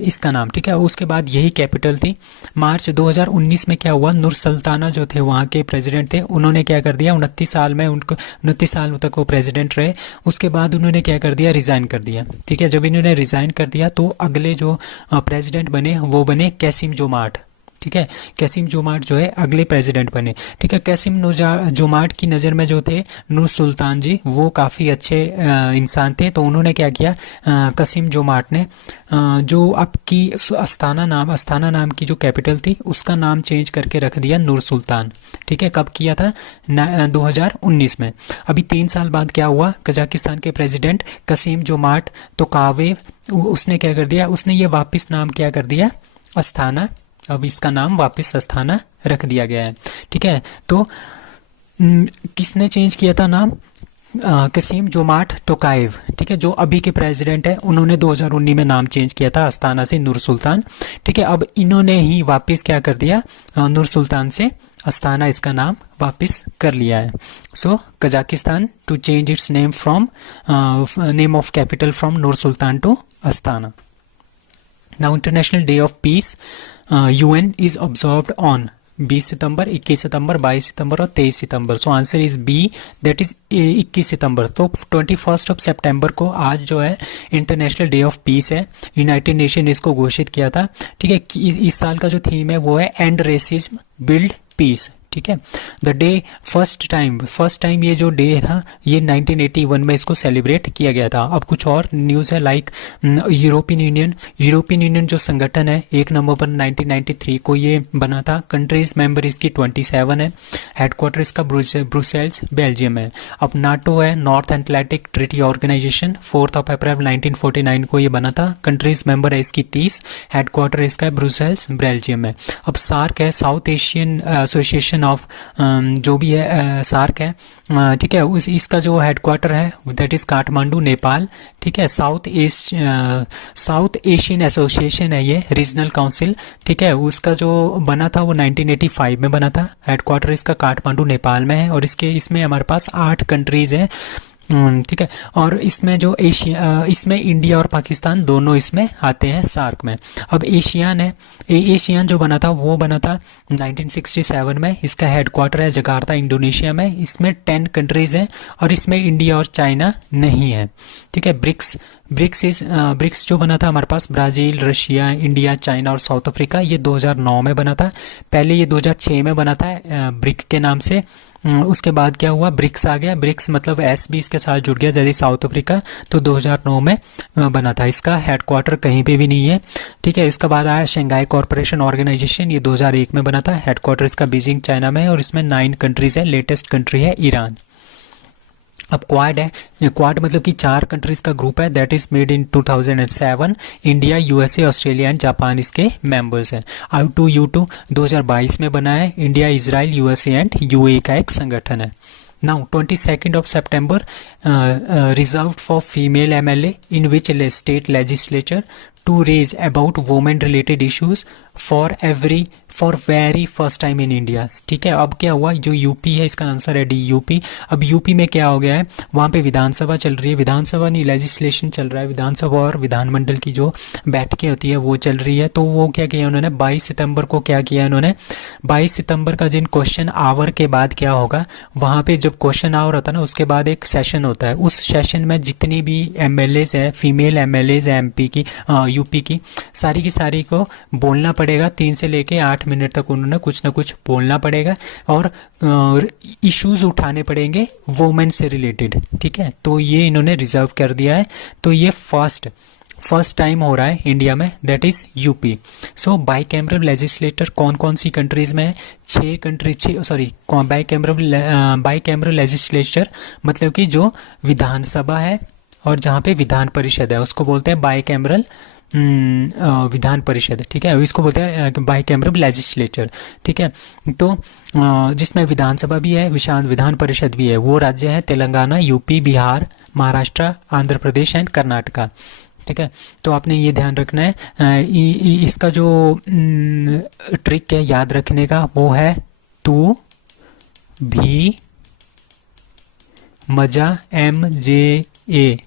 इसका नाम, ठीक है। उसके बाद यही कैपिटल थी। मार्च 2019 में क्या हुआ, नूर सुल्ताना जो थे वहाँ के प्रेसिडेंट थे, उन्होंने क्या कर दिया, 29 साल में उनको 29 साल तक वो प्रेसिडेंट रहे। उसके बाद उन्होंने क्या कर दिया, रिज़ाइन कर दिया, ठीक है। जब इन्होंने रिज़ाइन कर दिया तो अगले जो प्रेसिडेंट बने वो बने कैसिम जोमार्ट, ठीक है। कैसिम जोमार्ट जो है अगले प्रेसिडेंट बने, ठीक है। कैसिम जोमार्ट की नज़र में जो थे नूर सुल्तान जी वो काफ़ी अच्छे इंसान थे, तो उन्होंने क्या किया, कैसिम जोमार्ट ने जो अब की अस्ताना नाम की जो कैपिटल थी उसका नाम चेंज करके रख दिया नूर सुल्तान, ठीक है। कब किया था, 2019 में। अभी 3 साल बाद क्या हुआ, कजाकिस्तान के प्रेसिडेंट कैसिम जोमार्ट तोकायेव उसने क्या कर दिया, उसने ये वापस नाम क्या कर दिया, अस्ताना, अब इसका नाम वापस अस्ताना रख दिया गया है, ठीक है। तो किसने चेंज किया था नाम, कसीम जोमार्ट टोकाएव, ठीक है, जो अभी के प्रेसिडेंट है, उन्होंने 2019 में नाम चेंज किया था अस्ताना से नूर सुल्तान, ठीक है। अब इन्होंने ही वापस क्या कर दिया, नूर सुल्तान से अस्ताना इसका नाम वापस कर लिया है। So Kazakhstan to change its name from name of capital from Nur Sultan to Astana. Now international day of peace UN is observed on 20 सितंबर, 21 सितंबर, 22 सितंबर और 23 सितंबर। So answer is B, that is 21 सितंबर। तो 21 सितंबर को आज जो है इंटरनेशनल डे ऑफ पीस है, यूनाइटेड नेशन ने इसको घोषित किया था, ठीक है। इस साल का जो थीम है वो है एंड रेसिज्म बिल्ड पीस, ठीक है। द डे फर्स्ट टाइम ये जो डे था ये 1981 में इसको सेलिब्रेट किया गया था। अब कुछ और न्यूज़ है, लाइक यूरोपियन यूनियन जो संगठन है 1 नवंबर 1993 को ये बना था। कंट्रीज मेंबर इसकी 27 है। हेडक्वार्टर इसका ब्रुसेल्स बेल्जियम है। अब नाटो है, नॉर्थ एटलांटिक ट्रीटी ऑर्गेनाइजेशन, 4 अप्रैल 1949 को ये बना था। कंट्रीज मेंबर है इसकी 30, हेडक्वार्टर इसका ब्रुसेल्स बेल्जियम है। अब सार्क है, साउथ एशियन एसोसिएशन ऑफ जो भी है सार्क है, ठीक है, इसका जो हेडक्वार्टर है दैट इज़ काठमांडू नेपाल, ठीक है। साउथ एशियन एसोसिएशन है ये रीजनल काउंसिल, ठीक है, उसका जो बना था वो 1985 में बना था। हेडक्वार्टर इसका काठमांडू नेपाल में है और इसमें हमारे पास 8 कंट्रीज़ हैं, ठीक है। और इसमें जो इसमें इंडिया और पाकिस्तान दोनों इसमें आते हैं सार्क में। अब एशियान जो बना था वो बना था 1967 में। इसका हेडक्वार्टर है जकार्ता इंडोनेशिया में। इसमें 10 कंट्रीज़ हैं और इसमें इंडिया और चाइना नहीं है, ठीक है। ब्रिक्स जो बना था हमारे पास ब्राज़ील, रशिया, इंडिया, चाइना और साउथ अफ्रीका, ये 2009 में बना था। पहले ये 2006 में बना था ब्रिक के नाम से। उसके बाद क्या हुआ, ब्रिक्स आ गया, ब्रिक्स मतलब एस भी इसके साथ जुड़ गया जैसे साउथ अफ्रीका, तो 2009 में बना था। इसका हेडक्वार्टर कहीं पे भी नहीं है, ठीक है। इसके बाद आया शंघाई कॉरपोरेशन ऑर्गेनाइजेशन, ये 2001 में बना था। हेडक्वार्टर इसका बीजिंग चाइना में है और इसमें 9 कंट्रीज़ है। लेटेस्ट कंट्री है ईरान। अब क्वाड है, क्वाड मतलब कि 4 कंट्रीज़ का ग्रुप है, that is made in 2007। India, USA, Australia and Japan इसके मेंबर्स हैं। U2 2022 में बना है। India, Israel, USA and UAE का एक संगठन है। Now 22 September reserved for female MLA in which state legislature to raise about women related issues for very first time in India, ठीक है। अब क्या हुआ, जो यूपी है इसका आंसर है डी, यूपी। अब यूपी में क्या हो गया है, वहाँ पे विधानसभा चल रही है, विधानसभा नहीं लेजिस्लेशन चल रहा है, विधानसभा और विधानमंडल की जो बैठकें होती है वो चल रही है। तो वो क्या किया उन्होंने, 22 सितंबर को क्या किया उन्होंने, 22 सितंबर का जिन क्वेश्चन आवर के बाद क्या होगा, वहाँ पे जब क्वेश्चन आवर होता है ना उसके बाद एक सेशन होता है। उस सेशन में जितनी भी MLAs है, फीमेल MLAs है MP की, यूपी की सारी को बोलना पड़ेगा। 3 से लेके 8 मिनट तक उन्होंने कुछ ना कुछ बोलना पड़ेगा और इश्यूज उठाने पड़ेंगे वोमेन से रिलेटेड, ठीक है। तो ये इन्होंने रिजर्व कर दिया है। तो ये फर्स्ट टाइम हो रहा है इंडिया में, that is UP. So bicameral legislator कौन कौन सी कंट्रीज़ में है, 6 कंट्रीज, बाईकैमरल लेजिस्लेचर मतलब कि जो विधानसभा है और जहाँ पे विधान परिषद है उसको बोलते हैं बाईकैमरल विधान परिषद, ठीक है, इसको बोलते हैं बाईकैमरल लेजिस्लेचर, ठीक है। तो जिसमें विधानसभा भी है, विधान परिषद भी है, वो राज्य है तेलंगाना, यूपी, बिहार, महाराष्ट्र, आंध्र प्रदेश एंड कर्नाटका, ठीक है, तो आपने ये ध्यान रखना है। इसका जो ट्रिक है याद रखने का वो है तू भी मजा, MJA।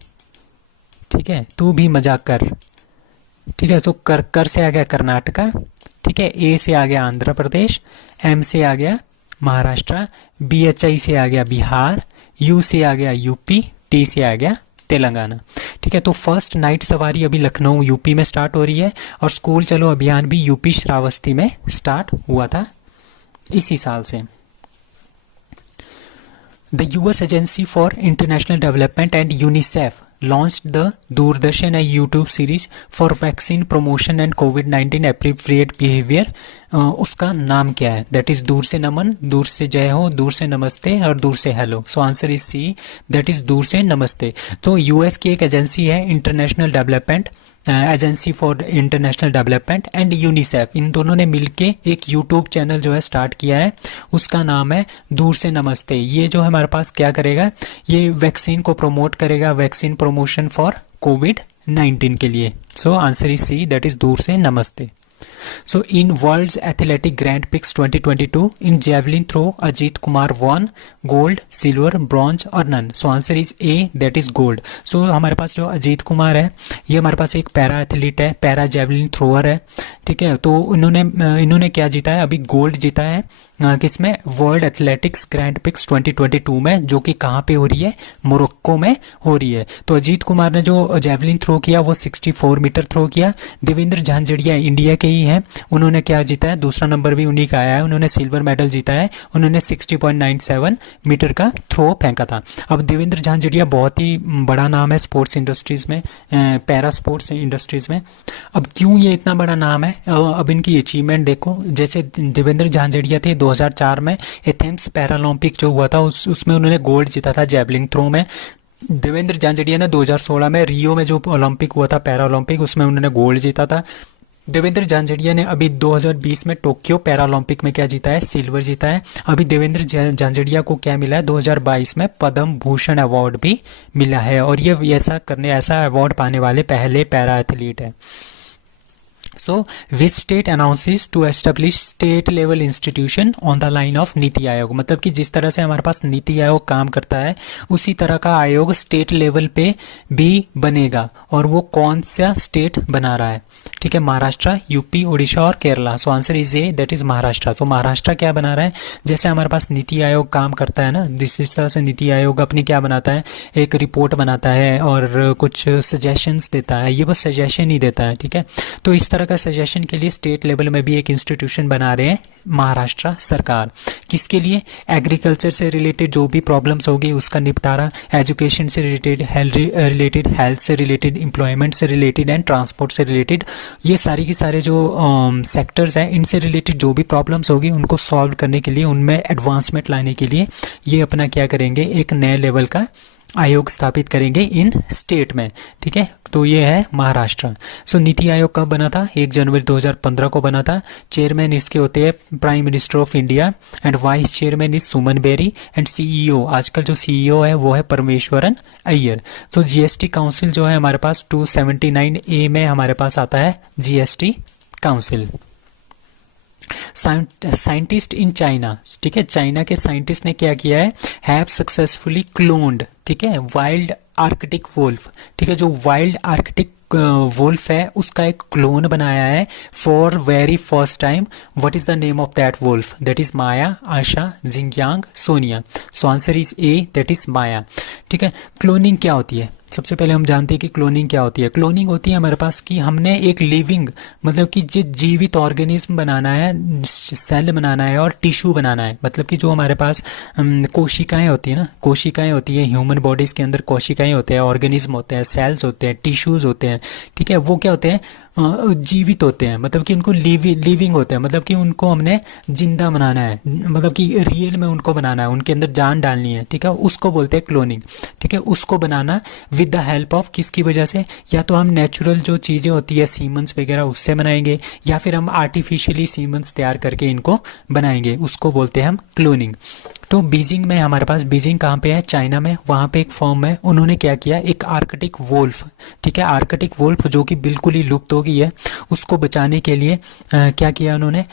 ठीक है, तू भी मजा कर। ठीक है, सो कर से आ गया कर्नाटका, ठीक है, A से आ गया आंध्र प्रदेश, M से आ गया महाराष्ट्र, BHI से आ गया बिहार, U से आ गया यूपी, T से आ गया तेलंगाना। ठीक है, तो फर्स्ट नाइट सवारी अभी लखनऊ यूपी में स्टार्ट हो रही है और स्कूल चलो अभियान भी यूपी श्रावस्ती में स्टार्ट हुआ था इसी साल से। The US Agency for International Development and UNICEF launched the Doordarshan, a YouTube series for vaccine promotion and COVID-19 appropriate behavior। उसका नाम क्या है? दैट इज़ दूर से नमन, दूर से जय हो, दूर से नमस्ते और दूर से hello. So answer is C, that is दूर से नमस्ते। तो यूएस की एक एजेंसी है international development agency for international development and UNICEF, इन दोनों ने मिलके एक यूट्यूब चैनल जो है स्टार्ट किया है, उसका नाम है दूर से नमस्ते। ये जो हमारे पास क्या करेगा, ये वैक्सीन को प्रमोट करेगा, वैक्सीन प्रमोशन फॉर कोविड-19 के लिए। So answer is C, that is दूर से नमस्ते। So in World's Athletic Grand Prix 2022 in javelin throw, Ajit Kumar won gold, silver, bronze और none। So answer is A, that is gold। So हमारे पास जो अजीत कुमार है ये हमारे पास एक पैरा एथलीट है, पैरा जेवलिन थ्रोअर है। ठीक है, तो इन्होंने क्या जीता है, अभी गोल्ड जीता है किसमें, वर्ल्ड एथलेटिक्स ग्रैंड प्रिक्स 2022 में, जो कि कहाँ पे हो रही है, मोरक्को में हो रही है। तो अजीत कुमार ने जो जेवलिन थ्रो किया वो 64 मीटर थ्रो किया। देवेंद्र झांझड़िया इंडिया के ही हैं, उन्होंने क्या जीता है, दूसरा नंबर भी उन्हीं का आया है, उन्होंने सिल्वर मेडल जीता है, उन्होंने 60.97 मीटर का थ्रो फेंका था। अब देवेंद्र झांझड़िया बहुत ही बड़ा नाम है स्पोर्ट्स इंडस्ट्रीज़ में, पैरा स्पोर्ट्स इंडस्ट्रीज़ में। अब क्यों ये इतना बड़ा नाम है, अब इनकी अचीवमेंट देखो। जैसे देवेंद्र झांझड़िया थे 2004 में एथेंस पैरालंपिक जो हुआ था उसमें उन्होंने गोल्ड जीता था जेवलिन थ्रो में। देवेंद्र झांझड़िया ने 2016 में रियो में जो ओलंपिक हुआ था पैरालंपिक, उसमें उन्होंने गोल्ड जीता था। देवेंद्र झांझड़िया ने अभी 2020 में टोक्यो पैरालंपिक में क्या जीता है, सिल्वर जीता है। अभी देवेंद्र झांझड़िया को क्या मिला है, 2022 में पद्म भूषण अवार्ड भी मिला है और ये ऐसा अवार्ड पाने वाले पहले पैरा एथलीट है। So, which state announces to establish state level institution on the line of NITI Aayog. मतलब कि जिस तरह से हमारे पास नीति आयोग काम करता है उसी तरह का आयोग स्टेट लेवल पे भी बनेगा, और वो कौन सा स्टेट बना रहा है, ठीक है, महाराष्ट्र, यूपी, उड़ीसा और Kerala. So answer is A, that is Maharashtra. तो महाराष्ट्र क्या बना रहा है, जैसे हमारे पास नीति आयोग काम करता है ना, जिस तरह से नीति आयोग अपनी क्या बनाता है, एक रिपोर्ट बनाता है और कुछ सजेशंस देता है, ये बस सजेशन ही देता है, ठीक है। तो इस तरह का सजेशन के लिए स्टेट लेवल में भी एक इंस्टीट्यूशन बना रहे हैं महाराष्ट्र सरकार। किसके लिए, एग्रीकल्चर से रिलेटेड जो भी प्रॉब्लम्स होगी उसका निपटारा, एजुकेशन से रिलेटेड, हेल्थ से रिलेटेड, एम्प्लॉयमेंट से रिलेटेड एंड ट्रांसपोर्ट से रिलेटेड, ये सारी की सारे जो सेक्टर्स हैं इनसे रिलेटेड जो भी प्रॉब्लम्स होगी उनको सॉल्व करने के लिए, उनमें एडवांसमेंट लाने के लिए ये अपना क्या करेंगे, एक नए लेवल का आयोग स्थापित करेंगे इन स्टेट में, ठीक है। तो ये है महाराष्ट्र। सो नीति आयोग कब बना था, 1 जनवरी 2015 को बना था। चेयरमैन इसके होते हैं prime minister of India and vice chairman is Suman Berry and CEO, आजकल जो सीईओ है वो है परमेश्वरन अय्यर। तो जीएसटी काउंसिल जो है हमारे पास 279A में हमारे पास आता है GST council. Scientist in China, ठीक है, चाइना के साइंटिस्ट ने क्या किया है, हैव सक्सेसफुली क्लोन्ड, ठीक है, वाइल्ड आर्कटिक वुल्फ, ठीक है, जो वाइल्ड आर्कटिक वुल्फ है उसका एक क्लोन बनाया है for very first time. What is the name of that wolf, that is Maya, Asha, Jingyang, Sonia. So answer is A, that is Maya, ठीक है। क्लोनिंग क्या होती है, सबसे पहले हम जानते हैं कि क्लोनिंग क्या होती है। क्लोनिंग होती है हमारे पास कि हमने एक लिविंग, मतलब कि जीवित ऑर्गेनिज्म बनाना है, सेल बनाना है और टिश्यू बनाना है। मतलब कि जो हमारे पास कोशिकाएं होती है ना, कोशिकाएं होती है ह्यूमन बॉडीज़ के अंदर, कोशिकाएं होते हैं, ऑर्गेनिज्म होते हैं, सेल्स होते हैं, टिश्यूज़ होते हैं, ठीक है, वो क्या होते हैं, जीवित होते हैं, मतलब कि उनको लिविंग होते हैं, मतलब कि उनको हमने जिंदा बनाना है, मतलब कि रियल में उनको बनाना है, उनके अंदर जान डालनी है, ठीक है, उसको बोलते हैं क्लोनिंग, ठीक है। उसको बनाना विद द हेल्प ऑफ किसकी वजह से, या तो हम नेचुरल जो चीज़ें होती है सीमेंस वगैरह उससे बनाएंगे, या फिर हम आर्टिफिशियली सीमेंस तैयार करके इनको बनाएंगे, उसको बोलते हैं हम क्लोनिंग। तो बीजिंग में हमारे पास, बीजिंग कहाँ पे है, चाइना में, वहाँ पे एक फॉर्म है, उन्होंने क्या किया, एक आर्कटिक वोल्फ, ठीक है, आर्कटिक वोल्फ जो कि बिल्कुल ही लुप्त हो गई है, उसको बचाने के लिए क्या किया उन्होंने,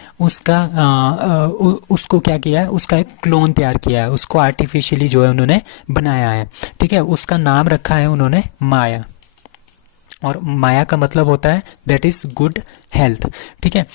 उसको क्या किया है, उसका एक क्लोन तैयार किया है, उसको आर्टिफिशियली जो है उन्होंने बनाया है, ठीक है, उसका नाम रखा है उन्होंने माया। और माया का मतलब होता है दैट इज गुड हेल्थ, ठीक है।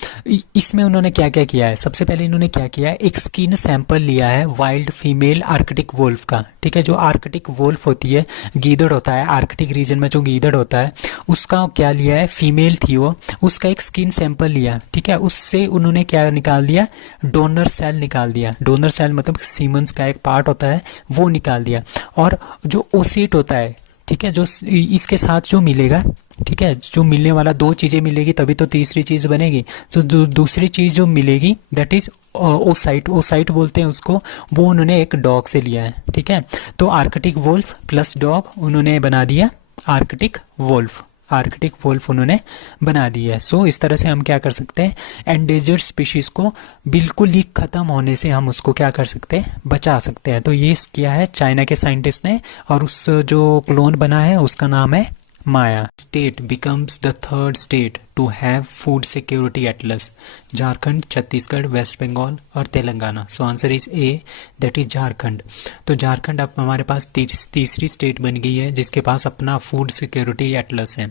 इसमें उन्होंने क्या क्या किया है, सबसे पहले इन्होंने क्या किया है, एक स्किन सैंपल लिया है वाइल्ड फीमेल आर्कटिक वोल्फ का, ठीक है, जो आर्कटिक वोल्फ होती है, गीदड़ होता है, आर्कटिक रीजन में जो गीदड़ होता है, उसका क्या लिया है, फीमेल थी वो, उसका एक स्किन सैंपल लिया, ठीक है, उससे उन्होंने क्या निकाल दिया, डोनर सेल निकाल दिया, डोनर सेल मतलब सीमेंस का एक पार्ट होता है, वो निकाल दिया। और जो ओसीट होता है, ठीक है, जो इसके साथ जो मिलेगा, ठीक है, जो मिलने वाला, दो चीज़ें मिलेगी तभी तो तीसरी चीज़ बनेगी, तो दूसरी चीज़ जो मिलेगी दैट इज़ ओसाइट, ओसाइट बोलते हैं उसको, वो उन्होंने एक डॉग से लिया है, ठीक है। तो आर्कटिक वोल्फ प्लस डॉग उन्होंने बना दिया आर्कटिक वोल्फ, आर्कटिक वोल्फ उन्होंने बना दी है। सो इस तरह से हम क्या कर सकते हैं, एंडेंजर्ड स्पीशीज़ को बिल्कुल ही ख़त्म होने से हम उसको क्या कर सकते हैं, बचा सकते हैं। तो ये किया है चाइना के साइंटिस्ट ने, और उस जो क्लोन बना है उसका नाम है Maya. State becomes the third state to have food security atlas, Jharkhand, Chhattisgarh, West Bengal और Telangana. So answer is A, that is Jharkhand. तो झारखंड अब हमारे पास तीसरी स्टेट बन गई है जिसके पास अपना फूड सिक्योरिटी एटलस है।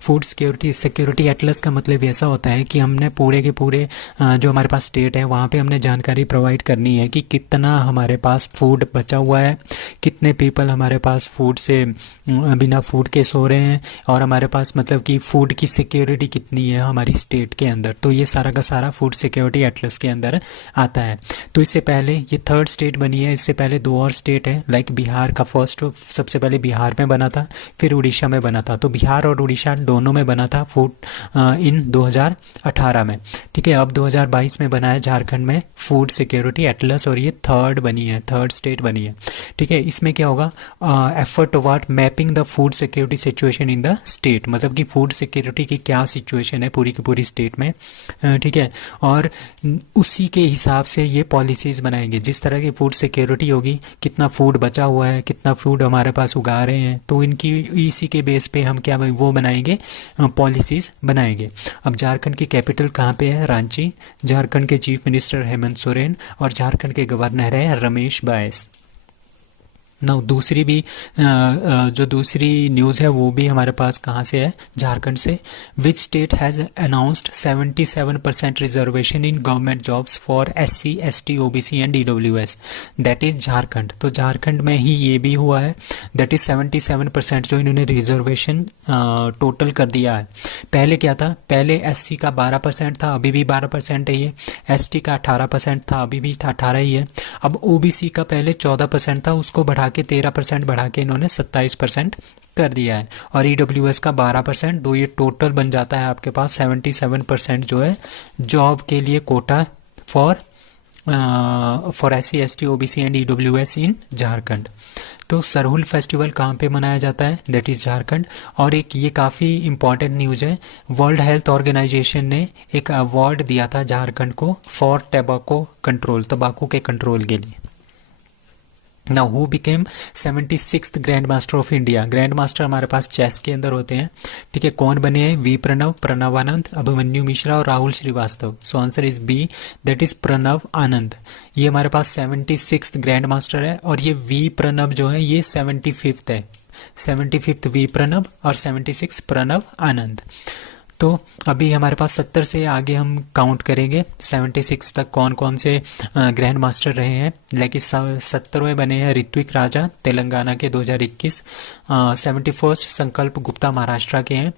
फूड सिक्योरिटी एटलस का मतलब ऐसा होता है कि हमने पूरे के पूरे जो हमारे पास स्टेट है वहाँ पे हमने जानकारी प्रोवाइड करनी है कि कितना हमारे पास फूड बचा हुआ है, कितने पीपल हमारे पास फूड से बिना फूड के सो रहे हैं, और हमारे पास मतलब कि फूड की सिक्योरिटी कितनी है हमारी स्टेट के अंदर। तो ये सारा का सारा फूड सिक्योरिटी एटलस के अंदर आता है। तो इससे पहले ये थर्ड स्टेट बनी है, इससे पहले दो और स्टेट है, लाइक बिहार का फर्स्ट, सबसे पहले बिहार में बना था, फिर उड़ीसा में बना था। तो बिहार और उड़ीसा दोनों में बना था फूड इन 2018 में, ठीक है। अब 2022 में बना है झारखंड में फूड सिक्योरिटी एटलस, और ये थर्ड बनी है, थर्ड स्टेट बनी है, ठीक है। इसमें क्या होगा, effort toward mapping the food security situation in the state, मतलब कि फूड सिक्योरिटी की क्या सिचुएशन है पूरी की पूरी स्टेट में, ठीक है, और उसी के हिसाब से ये पॉलिसीज़ बनाएंगे। जिस तरह की फूड सिक्योरिटी होगी, कितना फूड बचा हुआ है, कितना फूड हमारे पास उगा रहे हैं, तो इनकी इसी के बेस पे हम क्या वो बनाएंगे, पॉलिसीज़ बनाएंगे। अब झारखंड की कैपिटल कहाँ पे है, रांची। झारखंड के चीफ मिनिस्टर हेमंत सोरेन, और झारखंड के गवर्नर है रमेश बायस। ना दूसरी भी जो दूसरी न्यूज़ है वो भी हमारे पास कहाँ से है, झारखंड से। Which state has announced 77% reservation in government jobs for SC ST OBC and EWS, that is Jharkhand. तो झारखंड में ही ये भी हुआ है, दैट इज़ 77% जो इन्होंने रिजर्वेशन टोटल कर दिया है। पहले क्या था, पहले SC का 12% था, अभी भी 12% है ये, ST का 18% था, अभी भी 18 ही है। अब OBC का पहले 14% था, उसको बढ़ा के 13% बढ़ा के इन्होंने 27% कर दिया है, और EWS का 12%, तो ये टोटल बन जाता है आपके पास 77% जो है जॉब के लिए Kota for SC ST OBC and EWS इन झारखंड। तो सरहुल फेस्टिवल कहाँ पे मनाया जाता है, दैट इज़ झारखंड। और एक ये काफ़ी इंपॉर्टेंट न्यूज़ है, वर्ल्ड हेल्थ ऑर्गेनाइजेशन ने एक अवार्ड दिया था झारखंड को फॉर टैबाको कंट्रोल, तंबाकू के कंट्रोल के लिए। Now who became 76th grand master of India. Grand master हमारे पास चेस के अंदर होते हैं, ठीक है, कौन बने हैं, वी प्रणव, प्रणव आनंद, अभिमन्यु मिश्रा और Rahul Shrivastava. So answer is B, that is Pranav Anand. ये हमारे पास 76th ग्रैंड मास्टर है, और ये वी प्रणव जो है ये 75th है, 75th वी प्रणव और 76 प्रणव आनंद। तो अभी हमारे पास 70 से आगे हम काउंट करेंगे 76 तक कौन कौन से ग्रैंड मास्टर रहे हैं। लाइक 70वें बने हैं ऋत्विक राजा तेलंगाना के 2021, 71st संकल्प गुप्ता महाराष्ट्र के हैं,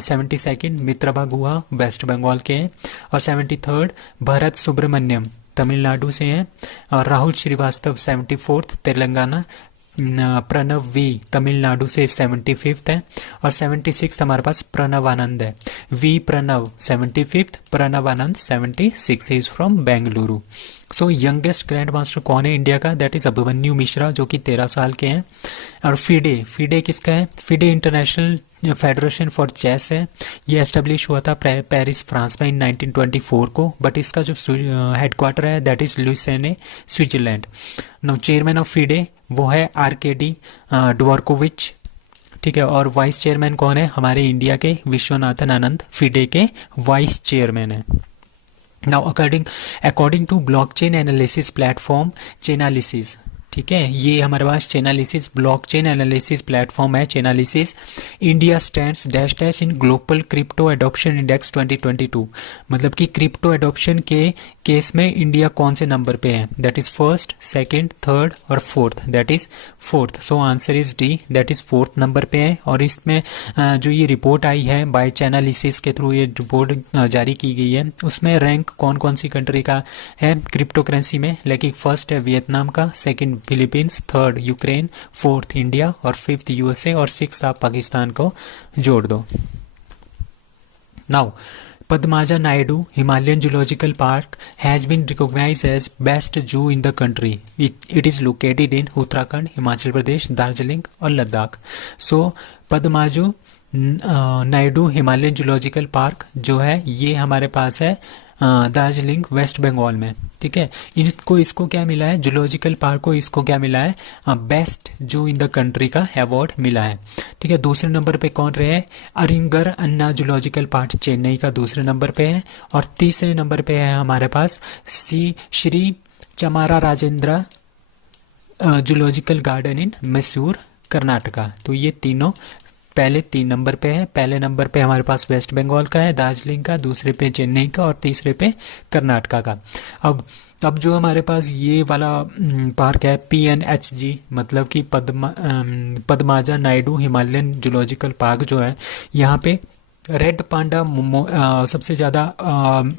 72nd मित्रभा गुहा वेस्ट बंगाल के हैं, और 73rd भरत सुब्रमण्यम तमिलनाडु से हैं, और राहुल श्रीवास्तव 74th तेलंगाना, प्रणव वी तमिलनाडु से 75th है, और 76 हमारे पास प्रणव आनंद है। V Pranav 75th, Pranav Anand 76, is from Bengaluru. So youngest grand master कौन है इंडिया का, दैट इज़ अभिमन्यु मिश्रा जो कि 13 साल के हैं। और फिडे, फिडे किसका है, FIDE International Federation for chess है। ये एस्टेब्लिश हुआ था पेरिस फ्रांस में इन 1924 को, बट इसका जो हेडक्वार्टर है that is Lausanne Switzerland. Now chairman of FIDE वो है आरकेडी ड्वॉरकोविच, ठीक है। और वाइस चेयरमैन कौन है, हमारे इंडिया के विश्वनाथन आनंद फिडे के वाइस चेयरमैन है। Now according to blockchain analysis platform Chainalysis, ठीक है, ये हमारे पास चेनालिसिस ब्लॉकचेन एनालिसिस प्लेटफॉर्म है Chainalysis. India stands dash dash in global crypto adoption index 2022, मतलब कि क्रिप्टो एडॉप्शन के केस में इंडिया कौन से नंबर पे है, that is first, second, third और fourth, that is fourth. So answer is D, that is fourth number पे है। और इसमें जो ये रिपोर्ट आई है बाय चैनालिसिस के थ्रू, ये रिपोर्ट जारी की गई है, उसमें रैंक कौन कौन सी कंट्री का है क्रिप्टो करेंसी में, लेकिन फर्स्ट है वियतनाम का, second Philippines, third Ukraine, fourth India और फिफ्थ यूएसए और सिक्स्थ आप पाकिस्तान को जोड़ दो। Now Padmaja Naidu Himalayan Zoological Park has been recognized as best zoo in the country. It is located in Uttarakhand, Himachal Pradesh, Darjeeling और लद्दाख। So Padmaja Naidu Himalayan zoological park जो है ये हमारे पास है दार्जिलिंग वेस्ट बंगाल में, ठीक है। इसको क्या मिला है, जूलॉजिकल पार्क को इसको क्या मिला है, बेस्ट जू इन द कंट्री का अवार्ड मिला है, ठीक है। दूसरे नंबर पे कौन रहे हैं, अरिंगर अन्ना जूलॉजिकल पार्क चेन्नई का दूसरे नंबर पे है। और तीसरे नंबर पे है हमारे पास Shri Chamarajendra zoological garden in Mysore Karnataka. तो ये तीनों पहले 3 नंबर पे है। पहले नंबर पे हमारे पास वेस्ट बंगाल का है, दार्जिलिंग का, दूसरे पे चेन्नई का और तीसरे पे कर्नाटका का। अब जो हमारे पास ये वाला पार्क है PNHG, मतलब कि Padmaja Naidu Himalayan zoological park जो है, यहाँ पे रेड पांडा सबसे ज़्यादा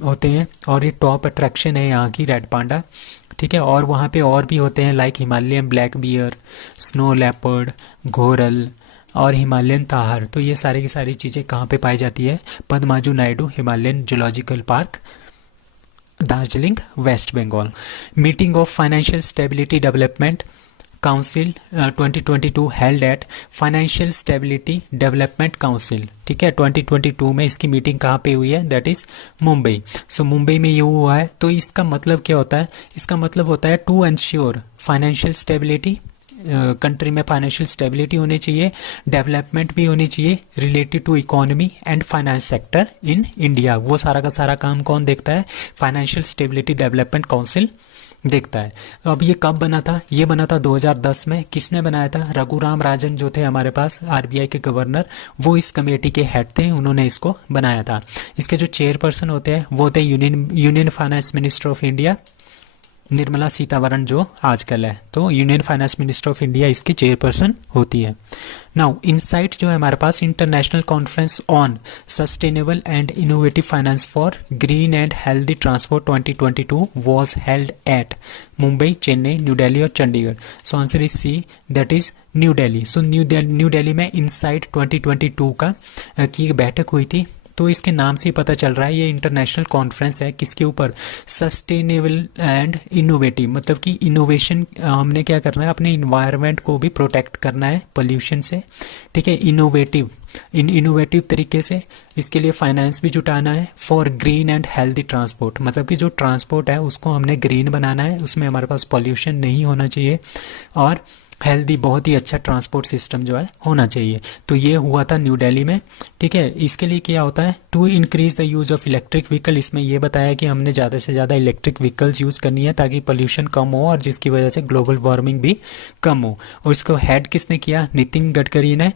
होते हैं और ये टॉप अट्रैक्शन है यहाँ की रेड पांडा, ठीक है। और वहाँ पे और भी होते हैं like Himalayan black bear, snow leopard, घोरल और हिमालयन ताहर। तो ये सारी की सारी चीज़ें कहाँ पे पाई जाती है, Padmaja Naidu Himalayan zoological park Darjeeling West Bengal. Meeting of financial stability development council 2022 held at financial stability development council, ठीक है। 2022 में इसकी मीटिंग कहाँ पे हुई है, दैट इज़ मुंबई। सो मुंबई में ये हुआ है। तो इसका मतलब क्या होता है, इसका मतलब होता है to ensure financial stability, country में फाइनेंशियल स्टेबिलिटी होनी चाहिए, डेवलपमेंट भी होनी चाहिए related to economy and finance sector in India. वो सारा का सारा काम कौन देखता है, फाइनेंशियल स्टेबिलिटी डेवलपमेंट काउंसिल देखता है। अब ये कब बना था, ये बना था 2010 में। किसने बनाया था, रघुराम राजन जो थे हमारे पास RBI के गवर्नर, वो इस कमेटी के हेड थे, उन्होंने इसको बनाया था। इसके जो चेयरपर्सन होते हैं वो होते हैं union finance minister of India Nirmala Sitharaman जो आजकल है। तो union finance minister of India इसकी चेयरपर्सन होती है। नाउ इनसाइट जो है हमारे पास international conference on sustainable and innovative finance for green and healthy transport 2022 was held at Mumbai, Chennai, New Delhi और Chandigarh. So answer is C, that is New Delhi. So New Delhi में इनसाइट 2022 की बैठक हुई थी। तो इसके नाम से ही पता चल रहा है ये इंटरनेशनल कॉन्फ्रेंस है किसके ऊपर, सस्टेनेबल एंड इनोवेटिव, मतलब कि इनोवेशन हमने क्या करना है, अपने इन्वायरमेंट को भी प्रोटेक्ट करना है पोल्यूशन से, ठीक है। इनोवेटिव तरीके से इसके लिए फाइनेंस भी जुटाना है for green and healthy transport, मतलब कि जो ट्रांसपोर्ट है उसको हमने ग्रीन बनाना है, उसमें हमारे पास पॉल्यूशन नहीं होना चाहिए और हेल्दी बहुत ही अच्छा ट्रांसपोर्ट सिस्टम जो है होना चाहिए। तो ये हुआ था न्यू दिल्ली में, ठीक है। इसके लिए क्या होता है, to increase the use of electric vehicle, इसमें ये बताया कि हमने ज़्यादा से ज़्यादा इलेक्ट्रिक व्हीकल्स यूज़ करनी है ताकि पोल्यूशन कम हो और जिसकी वजह से ग्लोबल वार्मिंग भी कम हो। और इसको हेड किसने किया, नितिन गडकरी ने।